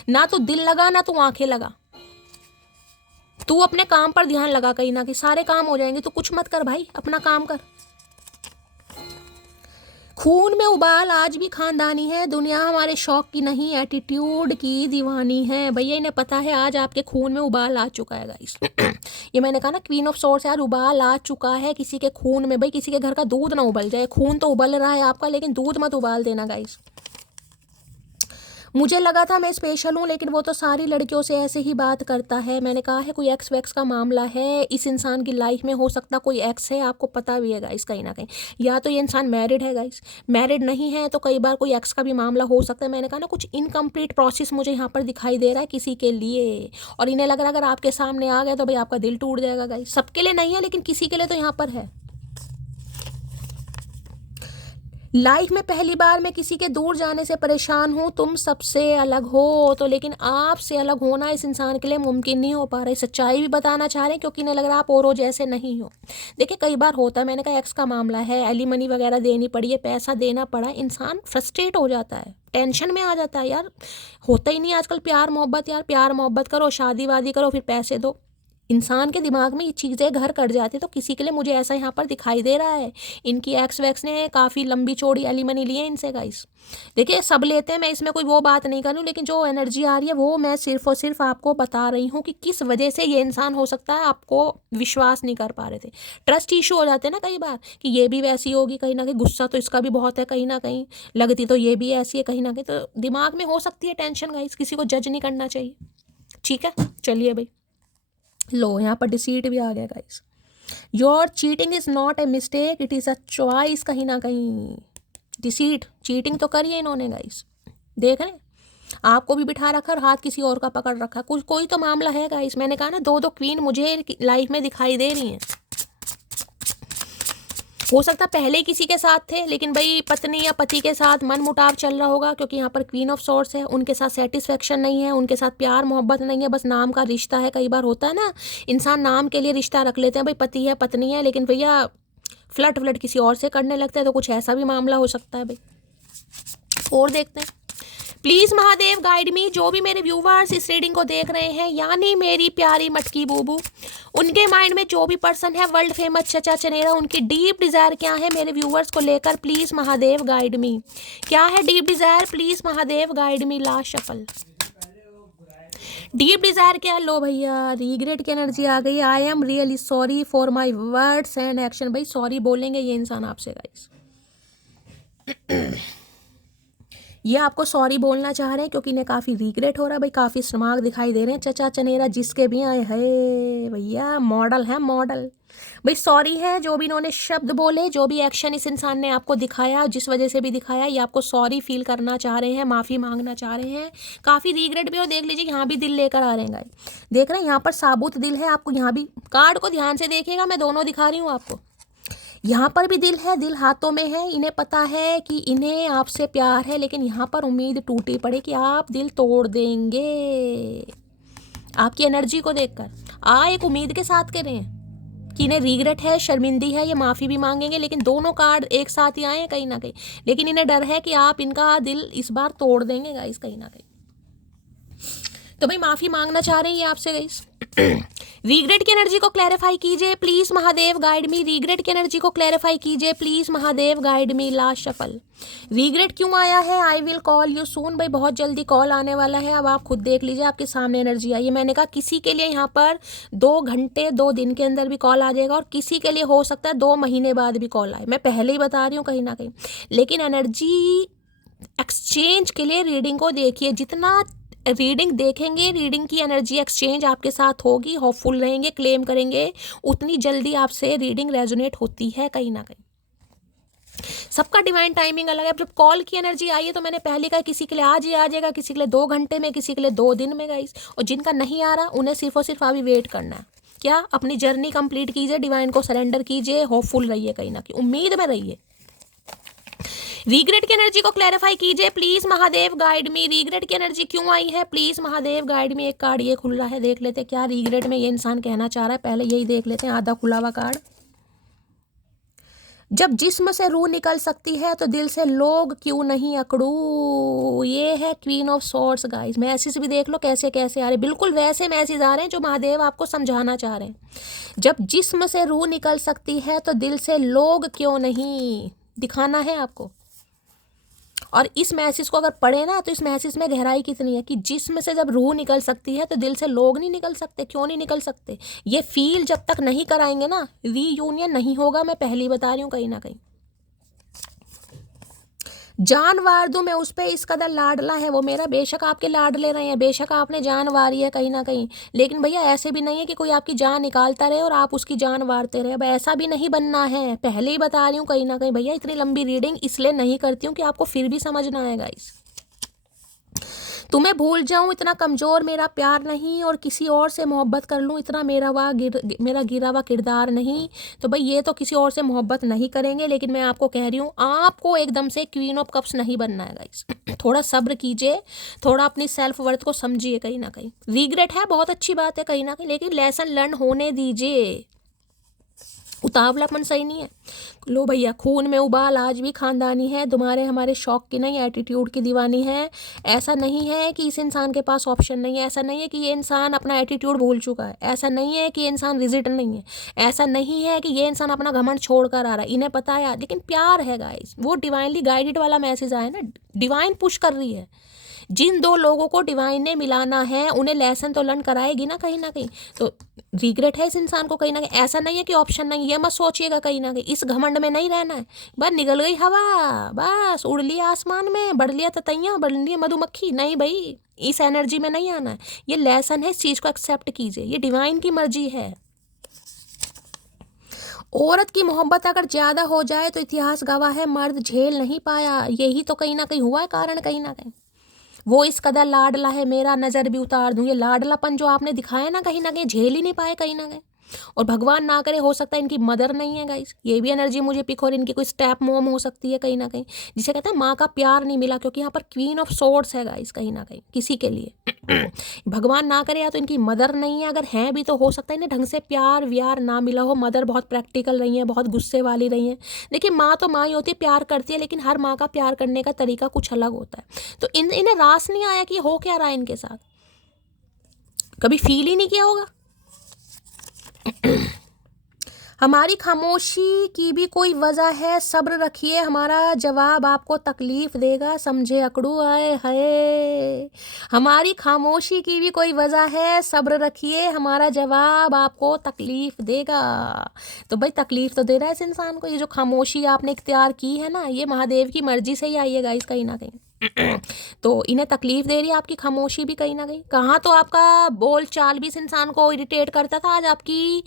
ना तू दिल लगा ना तू आंखें लगा, तू अपने काम पर ध्यान लगा, कहीं ना कहीं सारे काम हो जाएंगे। तू कुछ मत कर भाई, अपना काम कर। खून में उबाल आज भी खानदानी है, दुनिया हमारे शौक की नहीं एटीट्यूड की दीवानी है। भैया इन्हें पता है आज आपके खून में उबाल आ चुका है गाइस। ये मैंने कहा ना क्वीन ऑफ सॉर्ड्स यार, उबाल आ चुका है किसी के खून में। भाई किसी के घर का दूध ना उबल जाए, खून तो उबल रहा है आपका लेकिन दूध मत उबाल देना गाइस। मुझे लगा था मैं स्पेशल हूँ, लेकिन वो तो सारी लड़कियों से ऐसे ही बात करता है। मैंने कहा है कोई एक्स वैक्स का मामला है इस इंसान की लाइफ में, हो सकता कोई एक्स है, आपको पता भी है गाइस कहीं ना कहीं। या तो ये इंसान मैरिड है गाइस, मैरिड नहीं है तो कई बार कोई एक्स का भी मामला हो सकता है। मैंने कहा ना कुछ इनकम्प्लीट प्रोसेस मुझे यहाँ पर दिखाई दे रहा है किसी के लिए, और इन्हें लग रहा है अगर आपके सामने आ गया तो भाई आपका दिल टूट जाएगा गाइस। सबके लिए नहीं है लेकिन किसी के लिए तो यहाँ पर है। लाइफ में पहली बार मैं किसी के दूर जाने से परेशान हूँ, तुम सबसे अलग हो तो, लेकिन आपसे अलग होना इस इंसान के लिए मुमकिन नहीं हो पा रहा है। सच्चाई भी बताना चाह रहे हैं क्योंकि इन्हें लग रहा है आप औरों जैसे नहीं हो। देखिए कई बार होता है, मैंने कहा एक्स का मामला है, एलिमनी वगैरह देनी पड़ी है, पैसा देना पड़ा, इंसान फ्रस्ट्रेट हो जाता है, टेंशन में आ जाता है। यार होता ही नहीं आजकल प्यार मोहब्बत, यार प्यार मोहब्बत करो, शादी वादी करो, फिर पैसे दो। इंसान के दिमाग में ये चीज़ें घर कर जाती है। तो किसी के लिए मुझे ऐसा यहाँ पर दिखाई दे रहा है, इनकी एक्स वैक्स ने काफ़ी लंबी चौड़ी एलिमनी ली है इनसे गाइस। देखिए सब लेते हैं, मैं इसमें कोई वो बात नहीं कर रही हूँ, लेकिन जो एनर्जी आ रही है वो मैं सिर्फ और सिर्फ आपको बता रही हूँ कि किस वजह से ये इंसान हो सकता है आपको विश्वास नहीं कर पा रहे थे। ट्रस्ट इशू हो जाते हैं ना कई बार कि ये भी वैसी होगी, कहीं ना कहीं गुस्सा तो इसका भी बहुत है, कहीं ना कहीं लगती तो ये भी ऐसी है, कहीं ना कहीं तो दिमाग में हो सकती है टेंशन गाइस। किसी को जज नहीं करना चाहिए, ठीक है। चलिए भाई, लो यहाँ पर डिसीट भी आ गया guys. Your cheating is not a mistake, it is a choice. कहीं ना कहीं डिसीट, चीटिंग तो करी है इन्होंने गाइस, देख रहे हैं आपको भी बिठा रखा और हाथ किसी और का पकड़ रखा, कुछ कोई तो मामला है गाइस। मैंने कहा ना दो दो क्वीन मुझे लाइफ में दिखाई दे रही हैं। हो सकता पहले किसी के साथ थे, लेकिन भाई पत्नी या पति के साथ मन मुटाव चल रहा होगा, क्योंकि यहाँ पर क्वीन ऑफ सॉर्ड्स है, उनके साथ सेटिस्फेक्शन नहीं है, उनके साथ प्यार मोहब्बत नहीं है, बस नाम का रिश्ता है। कई बार होता है ना, इंसान नाम के लिए रिश्ता रख लेते हैं, भाई पति है पत्नी है, लेकिन भैया फ्लर्ट व्लट किसी और से करने लगते हैं, तो कुछ ऐसा भी मामला हो सकता है भाई। और देखते हैं, प्लीज महादेव गाइड मी। जो भी मेरे व्यूवर्स इस रीडिंग को देख रहे हैं, यानी मेरी प्यारी मटकी बूबू, उनके माइंड में जो भी पर्सन है वर्ल्ड फेमस चचा चनेरा, उनकी डीप डिजायर क्या है मेरे व्यूवर्स को लेकर, प्लीज महादेव गाइड मी। क्या है deep Dzire, please Mahadev guide me. Last shuffle, deep Dzire क्या है? लो भैया, रिग्रेट की एनर्जी आ गई। I am really sorry for my words and action. भाई सॉरी बोलेंगे ये इंसान आपसे गाइस, ये आपको सॉरी बोलना चाह रहे हैं क्योंकि इन्हें काफ़ी रिग्रेट हो रहा है भाई, काफ़ी स्मार्ट दिखाई दे रहे हैं चचा चनेरा जिसके भी आए है भैया, मॉडल है मॉडल भाई। सॉरी है जो भी इन्होंने शब्द बोले, जो भी एक्शन इस इंसान ने आपको दिखाया, जिस वजह से भी दिखाया, ये आपको सॉरी फील करना चाह रहे हैं, माफ़ी मांगना चाह रहे हैं, काफ़ी रिग्रेट भी हो। देख लीजिए यहाँ भी दिल लेकर आ रहे हैं, देख रहे हैं यहाँ पर साबुत दिल है आपको, यहाँ भी कार्ड को ध्यान से देखिएगा, मैं दोनों दिखा रही हूँ आपको। यहाँ पर भी दिल है, दिल हाथों में है, इन्हें पता है कि इन्हें आपसे प्यार है, लेकिन यहाँ पर उम्मीद टूटी पड़े कि आप दिल तोड़ देंगे। आपकी एनर्जी को देखकर एक उम्मीद के साथ करें कि इन्हें रिग्रेट है, शर्मिंदी है, ये माफ़ी भी मांगेंगे, लेकिन दोनों कार्ड एक साथ ही आए हैं कहीं ना कहीं, लेकिन इन्हें डर है कि आप इनका दिल इस बार तोड़ देंगे गाइस कहीं ना कहीं। तो भाई माफ़ी मांगना चाह रहे हैं ये आपसे गाइस। रिग्रेट की एनर्जी को क्लैरिफाई कीजिए please Mahadev guide me. Regret की एनर्जी को क्लैरिफाई कीजिए please Mahadev guide me. Last shuffle, regret क्यों आया है? I will call you soon. भाई बहुत जल्दी कॉल आने वाला है, अब आप खुद देख लीजिए, आपके सामने एनर्जी आई है। मैंने कहा किसी के लिए यहाँ पर 2 घंटे 2 दिन के अंदर भी कॉल आ जाएगा, और किसी के लिए हो सकता है 2 महीने बाद भी कॉल आए, मैं पहले ही बता रही हूँ कहीं ना कहीं। लेकिन एनर्जी एक्सचेंज के लिए रीडिंग को देखिए, जितना रीडिंग देखेंगे, रीडिंग की एनर्जी एक्सचेंज आपके साथ होगी, होपफुल रहेंगे, क्लेम करेंगे, उतनी जल्दी आपसे रीडिंग रेजोनेट होती है कहीं ना कहीं। सबका डिवाइन टाइमिंग अलग है। जब कॉल की एनर्जी आई है तो मैंने पहले कहा किसी के लिए आज ही आ जाएगा, किसी के लिए 2 घंटे में, किसी के लिए 2 दिन में गाइस। और जिनका नहीं आ रहा उन्हें सिर्फ और सिर्फ अभी वेट करना है। क्या अपनी जर्नी कंप्लीट कीजिए, डिवाइन को सरेंडर कीजिए, होपफुल रहिए, कहीं ना कहीं उम्मीद में रहिए। रिग्रेट की एनर्जी को क्लैरिफाई कीजिए please Mahadev guide me. Regret की एनर्जी क्यों आई है? प्लीज महादेव गाइड मी। एक कार्ड ये खुल रहा है, देख लेते क्या रिग्रेट में ये इंसान कहना चाह रहा है, पहले यही देख लेते हैं, आधा खुला हुआ कार्ड। जब जिस्म से रूह निकल सकती है तो दिल से लोग क्यों नहीं अकड़ू। ये है queen of swords guys. Message भी देख लो कैसे कैसे आ रहे, बिल्कुल वैसे मैसेज आ रहे हैं जो महादेव आपको समझाना चाह रहे हैं। जब जिस्म से रूह निकल सकती है तो दिल से लोग क्यों नहीं, दिखाना है आपको। और इस मैसेज को अगर पढ़े ना तो इस मैसेज में गहराई कितनी है कि जिस्म से जब रूह निकल सकती है तो दिल से लोग नहीं निकल सकते। क्यों नहीं निकल सकते? ये फील जब तक नहीं कराएंगे ना, रीयूनियन नहीं होगा, मैं पहले ही बता रही हूँ कहीं ना कहीं। जान वार दूं मैं उस पर, इस कदर लाडला है वो मेरा। बेशक आपके लाड ले रहे हैं, बेशक आपने जान वारी है कहीं ना कहीं, लेकिन भैया ऐसे भी नहीं है कि कोई आपकी जान निकालता रहे और आप उसकी जान वारते रहे। अब ऐसा भी नहीं बनना है, पहले ही बता रही हूँ कहीं ना कहीं। भैया इतनी लंबी रीडिंग इसलिए नहीं करती हूँ कि आपको फिर भी समझना है गाइस। तुम्हें भूल जाऊं इतना कमज़ोर मेरा प्यार नहीं, और किसी और से मोहब्बत कर लूं इतना मेरा गिरा हुआ किरदार नहीं। तो भाई ये तो किसी और से मोहब्बत नहीं करेंगे, लेकिन मैं आपको कह रही हूँ आपको एकदम से क्वीन ऑफ कप्स नहीं बनना है गाइस। थोड़ा सब्र कीजिए, थोड़ा अपनी सेल्फ वर्थ को समझिए। कहीं ना कहीं रिग्रेट है, बहुत अच्छी बात है कहीं ना कहीं, लेकिन लेसन लर्न होने दीजिए। उतावलापन सही नहीं है। लो भैया, खून में उबाल आज भी खानदानी है, तुम्हारे हमारे शौक की नहीं, एटीट्यूड की दीवानी है। ऐसा नहीं है कि इस इंसान के पास ऑप्शन नहीं है, ऐसा नहीं है कि ये इंसान अपना एटीट्यूड भूल चुका है, ऐसा नहीं है कि ये इंसान रिजिड नहीं है, ऐसा नहीं है कि ये इंसान अपना घमंड छोड़ कर आ रहा है। इन्हें पता है, लेकिन प्यार है गाइस। वो डिवाइनली गाइडेड वाला मैसेज आया ना, डिवाइन पुश कर रही है। जिन दो लोगों को डिवाइन ने मिलाना है उन्हें लेसन तो लर्न कराएगी ना कहीं ना कहीं। तो रिग्रेट है इस इंसान को कहीं ना कहीं। ऐसा नहीं है कि ऑप्शन नहीं है, मत सोचिएगा कहीं ना कहीं। इस घमंड में नहीं रहना है। बस निकल गई हवा, बस उड़ लिया आसमान में, बढ़ लिया ततैया, बढ़ लिया मधुमक्खी, नहीं भाई, इस एनर्जी में नहीं आना है। ये लेसन है, इस चीज़ को एक्सेप्ट कीजिए, ये डिवाइन की मर्जी है। औरत की मोहब्बत अगर ज़्यादा हो जाए तो इतिहास गवाह है मर्द झेल नहीं पाया। यही तो कहीं ना कहीं हुआ है कारण, कहीं ना कहीं। वो इस कदर लाडला है मेरा, नज़र भी उतार दूँ। ये लाडलापन जो आपने दिखाया ना कहीं झेल ही नहीं पाए कहीं ना कहीं। और भगवान ना करे, हो सकता है इनकी मदर नहीं है गाइस, ये भी एनर्जी मुझे पिक, और इनकी कोई स्टेप मॉम हो सकती है कहीं ना कहीं, जिसे कहते हैं माँ का प्यार नहीं मिला। क्योंकि यहाँ पर क्वीन ऑफ सोर्ड्स है गाइस कहीं ना कहीं किसी के लिए। भगवान ना करे, या तो इनकी मदर नहीं है, अगर हैं भी तो हो सकता है इन्हें ढंग से प्यार व्यार ना मिला हो। मदर बहुत प्रैक्टिकल रही है, बहुत गुस्से वाली रही है। देखिए माँ तो माँ ही होती है, प्यार करती है, लेकिन हर माँ का प्यार करने का तरीका कुछ अलग होता है। तो इन्हें रास नहीं आया कि हो क्या रहा है इनके साथ, कभी फील ही नहीं किया होगा। हमारी खामोशी की भी कोई वजह है, सब्र रखिए, हमारा जवाब आपको तकलीफ देगा, समझे अकड़ू आए है। हमारी खामोशी की भी कोई वजह है, सब्र रखिए, हमारा जवाब आपको तकलीफ देगा। तो भाई तकलीफ तो दे रहा है इस इंसान को। ये जो खामोशी आपने इख्तियार की है ना, ये महादेव की मर्जी से ही आई है गाइस कहीं ना कहीं। तो इन्हें तकलीफ दे रही है आपकी खामोशी भी कहीं ना कहीं। कहाँ तो आपका बोल चाल भी इस इंसान को इरिटेट करता था, आज आपकी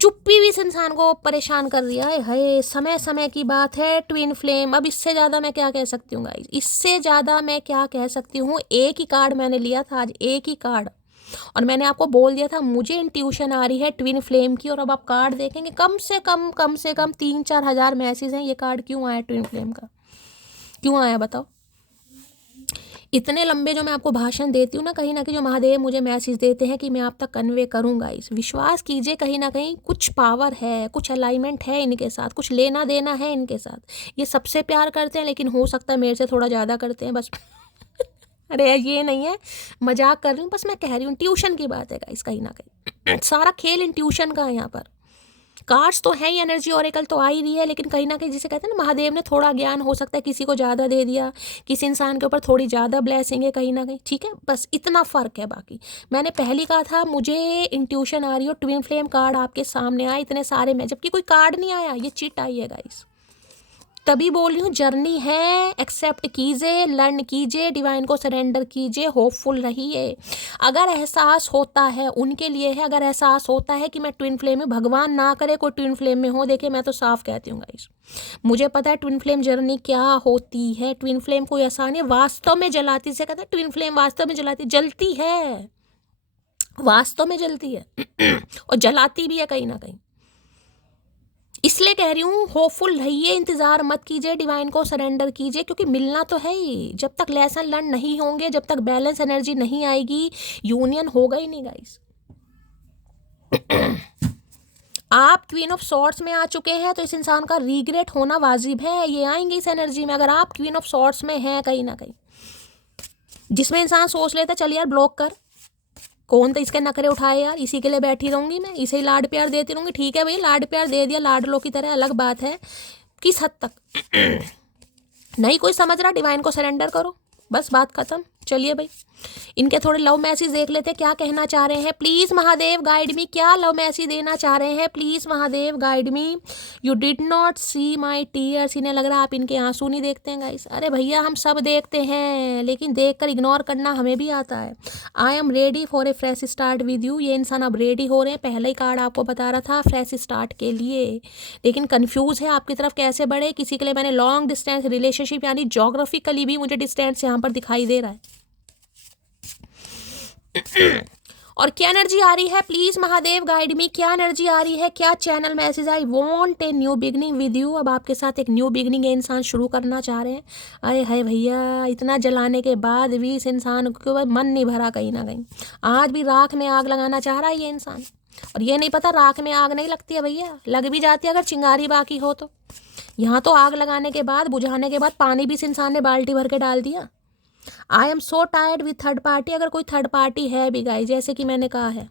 चुप्पी भी इस इंसान को परेशान कर रही है। हाय, समय समय की बात है ट्विन फ्लेम। अब इससे ज़्यादा मैं क्या कह सकती हूँ गाइस, इससे ज़्यादा मैं क्या कह सकती हूँ। एक ही कार्ड मैंने लिया था आज, एक ही कार्ड, और मैंने आपको बोल दिया था मुझे इंट्यूशन आ रही है ट्विन फ्लेम की। और अब आप कार्ड देखेंगे, कम से कम 3-4 हज़ार मैसेज हैं। ये कार्ड क्यों आया ट्विन फ्लेम का, क्यों आया बताओ। इतने लंबे जो मैं आपको भाषण देती हूँ ना कहीं जो महादेव मुझे मैसेज देते हैं कि मैं आप तक कन्वे करूँगा। इस विश्वास कीजिए कहीं ना कहीं कुछ पावर है, कुछ अलाइनमेंट है इनके साथ, कुछ लेना देना है इनके साथ। ये सबसे प्यार करते हैं, लेकिन हो सकता है मेरे से थोड़ा ज़्यादा करते हैं बस। अरे ये नहीं है, मजाक कर रही हूँ, बस मैं कह रही हूँ ट्यूशन की बात है गाइस कहीं ना कहीं। सारा खेल इंट्यूशन का है यहाँ पर। कार्ड्स तो है ही, एनर्जी ऑरेकल तो आ ही रही है, लेकिन कहीं ना कहीं जिसे कहते हैं ना महादेव ने थोड़ा ज्ञान हो सकता है किसी को ज़्यादा दे दिया, किसी इंसान के ऊपर थोड़ी ज़्यादा ब्लेसिंग है कहीं ना कहीं। ठीक है, बस इतना फ़र्क है। बाकी मैंने पहले कहा था मुझे इंट्यूशन आ रही हो, ट्विन फ्लेम कार्ड आपके सामने आए इतने सारे में, जबकि कोई कार्ड नहीं आया, ये चिट आई है गाइस। तभी बोल रही हूँ जर्नी है, एक्सेप्ट कीजिए, लर्न कीजिए, डिवाइन को सरेंडर कीजिए, होपफुल रहिए। अगर एहसास होता है उनके लिए है, अगर एहसास होता है कि मैं ट्विन फ्लेम में, भगवान ना करे कोई ट्विन फ्लेम में हो। देखिए मैं तो साफ कहती हूँ गाइस, मुझे पता है ट्विन फ्लेम जर्नी क्या होती है। ट्विन फ्लेम कोई आसान है, वास्तव में जलाती से कहता है ट्विन फ्लेम वास्तव में जलाती, जलती है, वास्तव में जलती है और जलाती भी है कहीं ना कहीं। इसलिए कह रही हूँ होपफुल रहिए, इंतज़ार मत कीजिए, डिवाइन को सरेंडर कीजिए, क्योंकि मिलना तो है ही। जब तक लेसन लर्न नहीं होंगे, जब तक बैलेंस एनर्जी नहीं आएगी, यूनियन होगा ही नहीं गाइस। आप क्वीन ऑफ सॉर्ड्स में आ चुके हैं तो इस इंसान का रिग्रेट होना वाजिब है। ये आएंगे इस एनर्जी में। अगर आप क्वीन ऑफ सॉर्ड्स में हैं कहीं ना कहीं, जिसमें इंसान सोच लेता चल यार ब्लॉक कर, कौन तो इसके नखरे उठाए यार, इसी के लिए बैठी रहूँगी मैं, इसे ही लाड प्यार देती रहूँगी। ठीक है भाई, लाड प्यार दे दिया लाडलों की तरह, अलग बात है किस हद तक। नहीं कोई समझ रहा, डिवाइन को सरेंडर करो, बस बात खत्म। चलिए भाई, इनके थोड़े लव मैसेज देख लेते हैं, क्या कहना चाह रहे हैं। प्लीज़ महादेव गाइड मी, क्या लव मैसेज देना चाह रहे हैं, please Mahadev guide me. You did not see my tears, इन्हें लग रहा है आप इनके आंसू नहीं देखते हैं गाइस। अरे भैया हम सब देखते हैं, लेकिन देख कर इग्नोर करना हमें भी आता है। I am ready for a fresh start with you. ये इंसान अब रेडी हो रहे हैं, पहले ही कार्ड आपको बता रहा था फ्रेश स्टार्ट के लिए, लेकिन कन्फ्यूज़ है आपकी तरफ कैसे बढ़े। किसी के लिए मैंने लॉन्ग डिस्टेंस रिलेशनशिप, यानी जोग्राफिकली भी मुझे डिस्टेंस यहाँ पर दिखाई दे रहा है। और क्या एनर्जी आ रही है, प्लीज महादेव गाइड मी, क्या एनर्जी आ रही है, क्या channel message, I want a new beginning with you. अब आपके साथ एक न्यू बिगनिंग ये इंसान शुरू करना चाह रहे हैं। अरे है भैया, इतना जलाने के बाद भी इस इंसान को मन नहीं भरा कहीं ना कहीं, आज भी राख में आग लगाना चाह रहा है ये इंसान। और ये नहीं पता राख में आग नहीं लगती है भैया, लग भी जाती है अगर चिंगारी बाकी हो तो। यहाँ तो आग लगाने के बाद, बुझाने के बाद पानी भी इस इंसान ने बाल्टी भर के डाल दिया। I am so tired with third party. अगर कोई थर्ड पार्टी है भी गाइस, जैसे कि मैंने कहा है,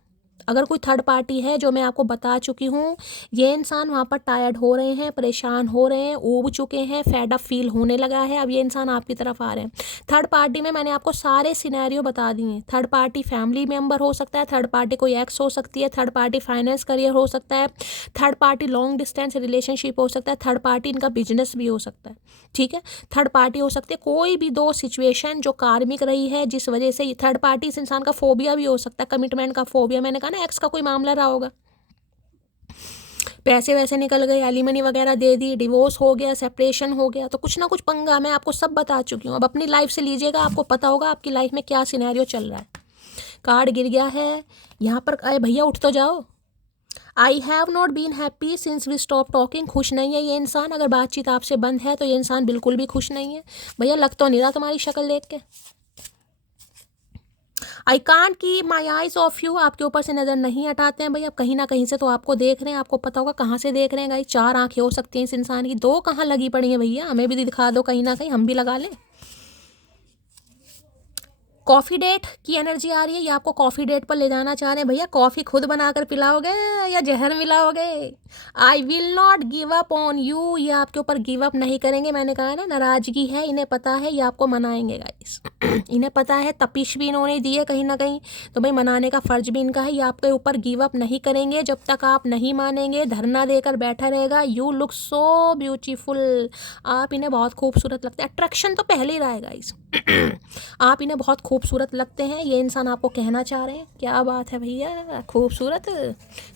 अगर कोई थर्ड पार्टी है, जो मैं आपको बता चुकी हूँ, ये इंसान वहाँ पर टायर्ड हो रहे हैं, परेशान हो रहे हैं, ऊब चुके हैं, फेड अप फील होने लगा है। अब ये इंसान आपकी तरफ आ रहे हैं। थर्ड पार्टी में मैंने आपको सारे सिनेरियो बता दिए हैं। थर्ड पार्टी फैमिली मेम्बर हो सकता है, थर्ड पार्टी कोई एक्स हो सकती है, थर्ड पार्टी फाइनेंस करियर हो सकता है, third party long distance relationship हो सकता है, थर्ड पार्टी इनका बिजनेस भी हो सकता है। ठीक है, थर्ड पार्टी हो सकती है कोई भी दो सिचुएशन जो कार्मिक रही है, जिस वजह से थर्ड पार्टी इस इंसान का फोबिया भी हो सकता है, कमिटमेंट का फोबिया। मैंने कहा ना, एक्स का कोई मामला रहा होगा, पैसे वैसे निकल गए, एलिमनी वगैरह दे दी, डिवोर्स हो गया, सेपरेशन हो गया, तो कुछ ना कुछ पंगा मैं आपको सब बता चुकी हूँ। अब अपनी लाइफ से लीजिएगा, आपको पता होगा आपकी लाइफ में क्या सिनेरियो चल रहा है। कार्ड गिर गया है यहाँ पर। अरे भैया उठ तो जाओ। I have not been happy since we stop talking. खुश नहीं है ये इंसान। अगर बातचीत आपसे बंद है तो ये इंसान बिल्कुल भी खुश नहीं है। भैया लग तो नहीं रहा तुम्हारी शक्ल देख के। I can't keep my eyes of you. आपके ऊपर से नज़र नहीं हटाते हैं भैया, कहीं ना कहीं से तो आपको देख रहे हैं। आपको पता होगा कहाँ से देख रहे हैं गाइस। चार आंखें हो सकती हैं इस इंसान की, दो कहाँ लगी पड़ी हैं भैया, हमें भी दिखा दो कहीं ना कहीं, हम भी लगा लें। कॉफ़ी डेट की एनर्जी आ रही है, या आपको कॉफ़ी डेट पर ले जाना चाह रहे हैं भैया। कॉफ़ी खुद बनाकर पिलाओगे या जहर मिलाओगे। I will not give up on you. ये आपके ऊपर गिव अप नहीं करेंगे। मैंने कहा ना, नाराज़गी है, इन्हें पता है ये आपको मनाएंगे गाइस। इन्हें पता है, तपिश भी इन्होंने दी है कहीं ना कहीं, तो भाई मनाने का फ़र्ज भी इनका है। ये आपके ऊपर गिव अप नहीं करेंगे जब तक आप नहीं मानेंगे। धरना देकर बैठा रहेगा। You look so beautiful. आप इन्हें बहुत खूबसूरत लगते हैं। अट्रैक्शन तो पहले ही रहा है गाइस। आप इन्हें बहुत खूबसूरत लगते हैं, ये इंसान आपको कहना चाह रहे हैं। क्या बात है भैया, खूबसूरत।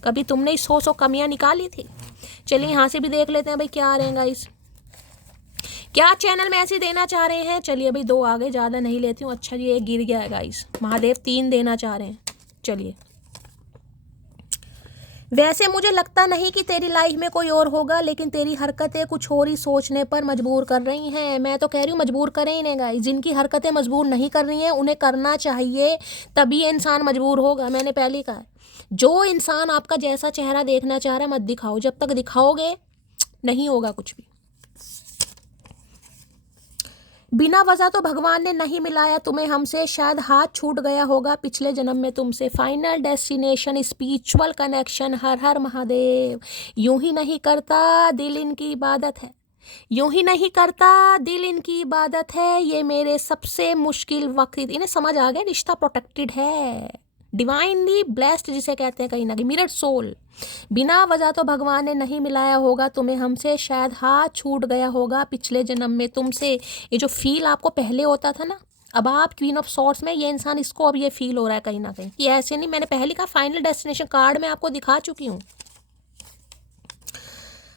कभी तुमने इस सौ कमियां निकाली थी। चलिए यहाँ से भी देख लेते हैं भाई क्या आ रहे हैं गाइस, क्या चैनल में ऐसे देना चाह रहे हैं। चलिए भाई दो आ गए, ज़्यादा नहीं लेती हूँ। अच्छा जी एक गिर गया है गाइस। महादेव तीन देना चाह रहे हैं। चलिए, वैसे मुझे लगता नहीं कि तेरी लाइफ में कोई और होगा, लेकिन तेरी हरकतें कुछ और ही सोचने पर मजबूर कर रही हैं। मैं तो कह रही हूँ मजबूर करें ही नहीं गाइस। जिनकी हरकतें मजबूर नहीं कर रही हैं उन्हें करना चाहिए, तभी इंसान मजबूर होगा। मैंने पहले ही कहा, जो इंसान आपका जैसा चेहरा देखना चाह रहा है मत दिखाओ। जब तक दिखाओगे नहीं होगा कुछ भी। बिना वजह तो भगवान ने नहीं मिलाया तुम्हें हमसे, शायद हाथ छूट गया होगा पिछले जन्म में तुमसे। Final destination spiritual connection. हर हर महादेव। यूं ही नहीं करता दिल इनकी इबादत है, यूं ही नहीं करता दिल इनकी इबादत है। ये मेरे सबसे मुश्किल वक्त। इन्हें समझ आ गया रिश्ता प्रोटेक्टेड है, डिवाइनली ब्लेस्ड जिसे कहते हैं कहीं ना कहीं, मिरर्ड सोल। बिना वजह तो भगवान ने नहीं मिलाया होगा तुम्हें हमसे, शायद हाथ छूट गया होगा पिछले जन्म में तुमसे। ये जो फील आपको पहले होता था ना, अब आप क्वीन ऑफ सॉर्ट्स में, ये इंसान इसको अब ये फील हो रहा है कहीं ना कहीं कि ऐसे नहीं। मैंने पहले कहा फाइनल डेस्टिनेशन कार्ड में आपको दिखा चुकी हूँ।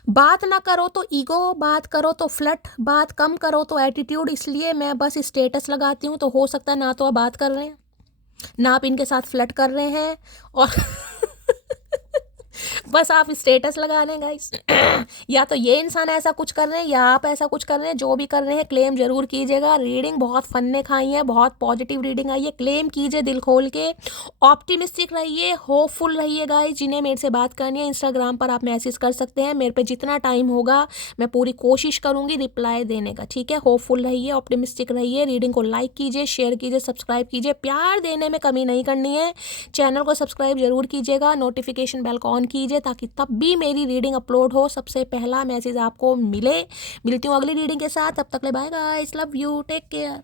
बात ना करो तो ईगो, बात करो तो फ्लट, बात कम करो तो एटीट्यूड। इसलिए मैं बस स्टेटस लगाती हूँ, तो हो सकता है ना तो आप बात कर रहे हैं, ना आप इनके साथ फ्लर्ट कर रहे हैं, और बस आप स्टेटस लगा रहे हैं गाइस। या तो ये इंसान ऐसा कुछ कर रहे हैं या आप ऐसा कुछ कर रहे हैं। जो भी कर रहे हैं क्लेम जरूर कीजिएगा। रीडिंग बहुत फन ने खाई है, बहुत पॉजिटिव रीडिंग आई है। क्लेम कीजिए दिल खोल के, ऑप्टिमिस्टिक रहिए, होपफुल रहिए गाइस। जिन्हें मेरे से बात करनी है इंस्टाग्राम पर आप मैसेज कर सकते हैं। मेरे पे जितना टाइम होगा मैं पूरी कोशिश करूँगी रिप्लाई देने का, ठीक है। होपफुल रहिए, ऑप्टिमिस्टिक रहिए। रीडिंग को लाइक कीजिए, शेयर कीजिए, सब्सक्राइब कीजिए। प्यार देने में कमी नहीं करनी है। चैनल को सब्सक्राइब जरूर कीजिएगा, नोटिफिकेशन बेल ऑन कीजिए, ताकि तब भी मेरी रीडिंग अपलोड हो सबसे पहला मैसेज आपको मिले। मिलती हूँ अगली रीडिंग के साथ, तब तक ले bye guys, love you, take care.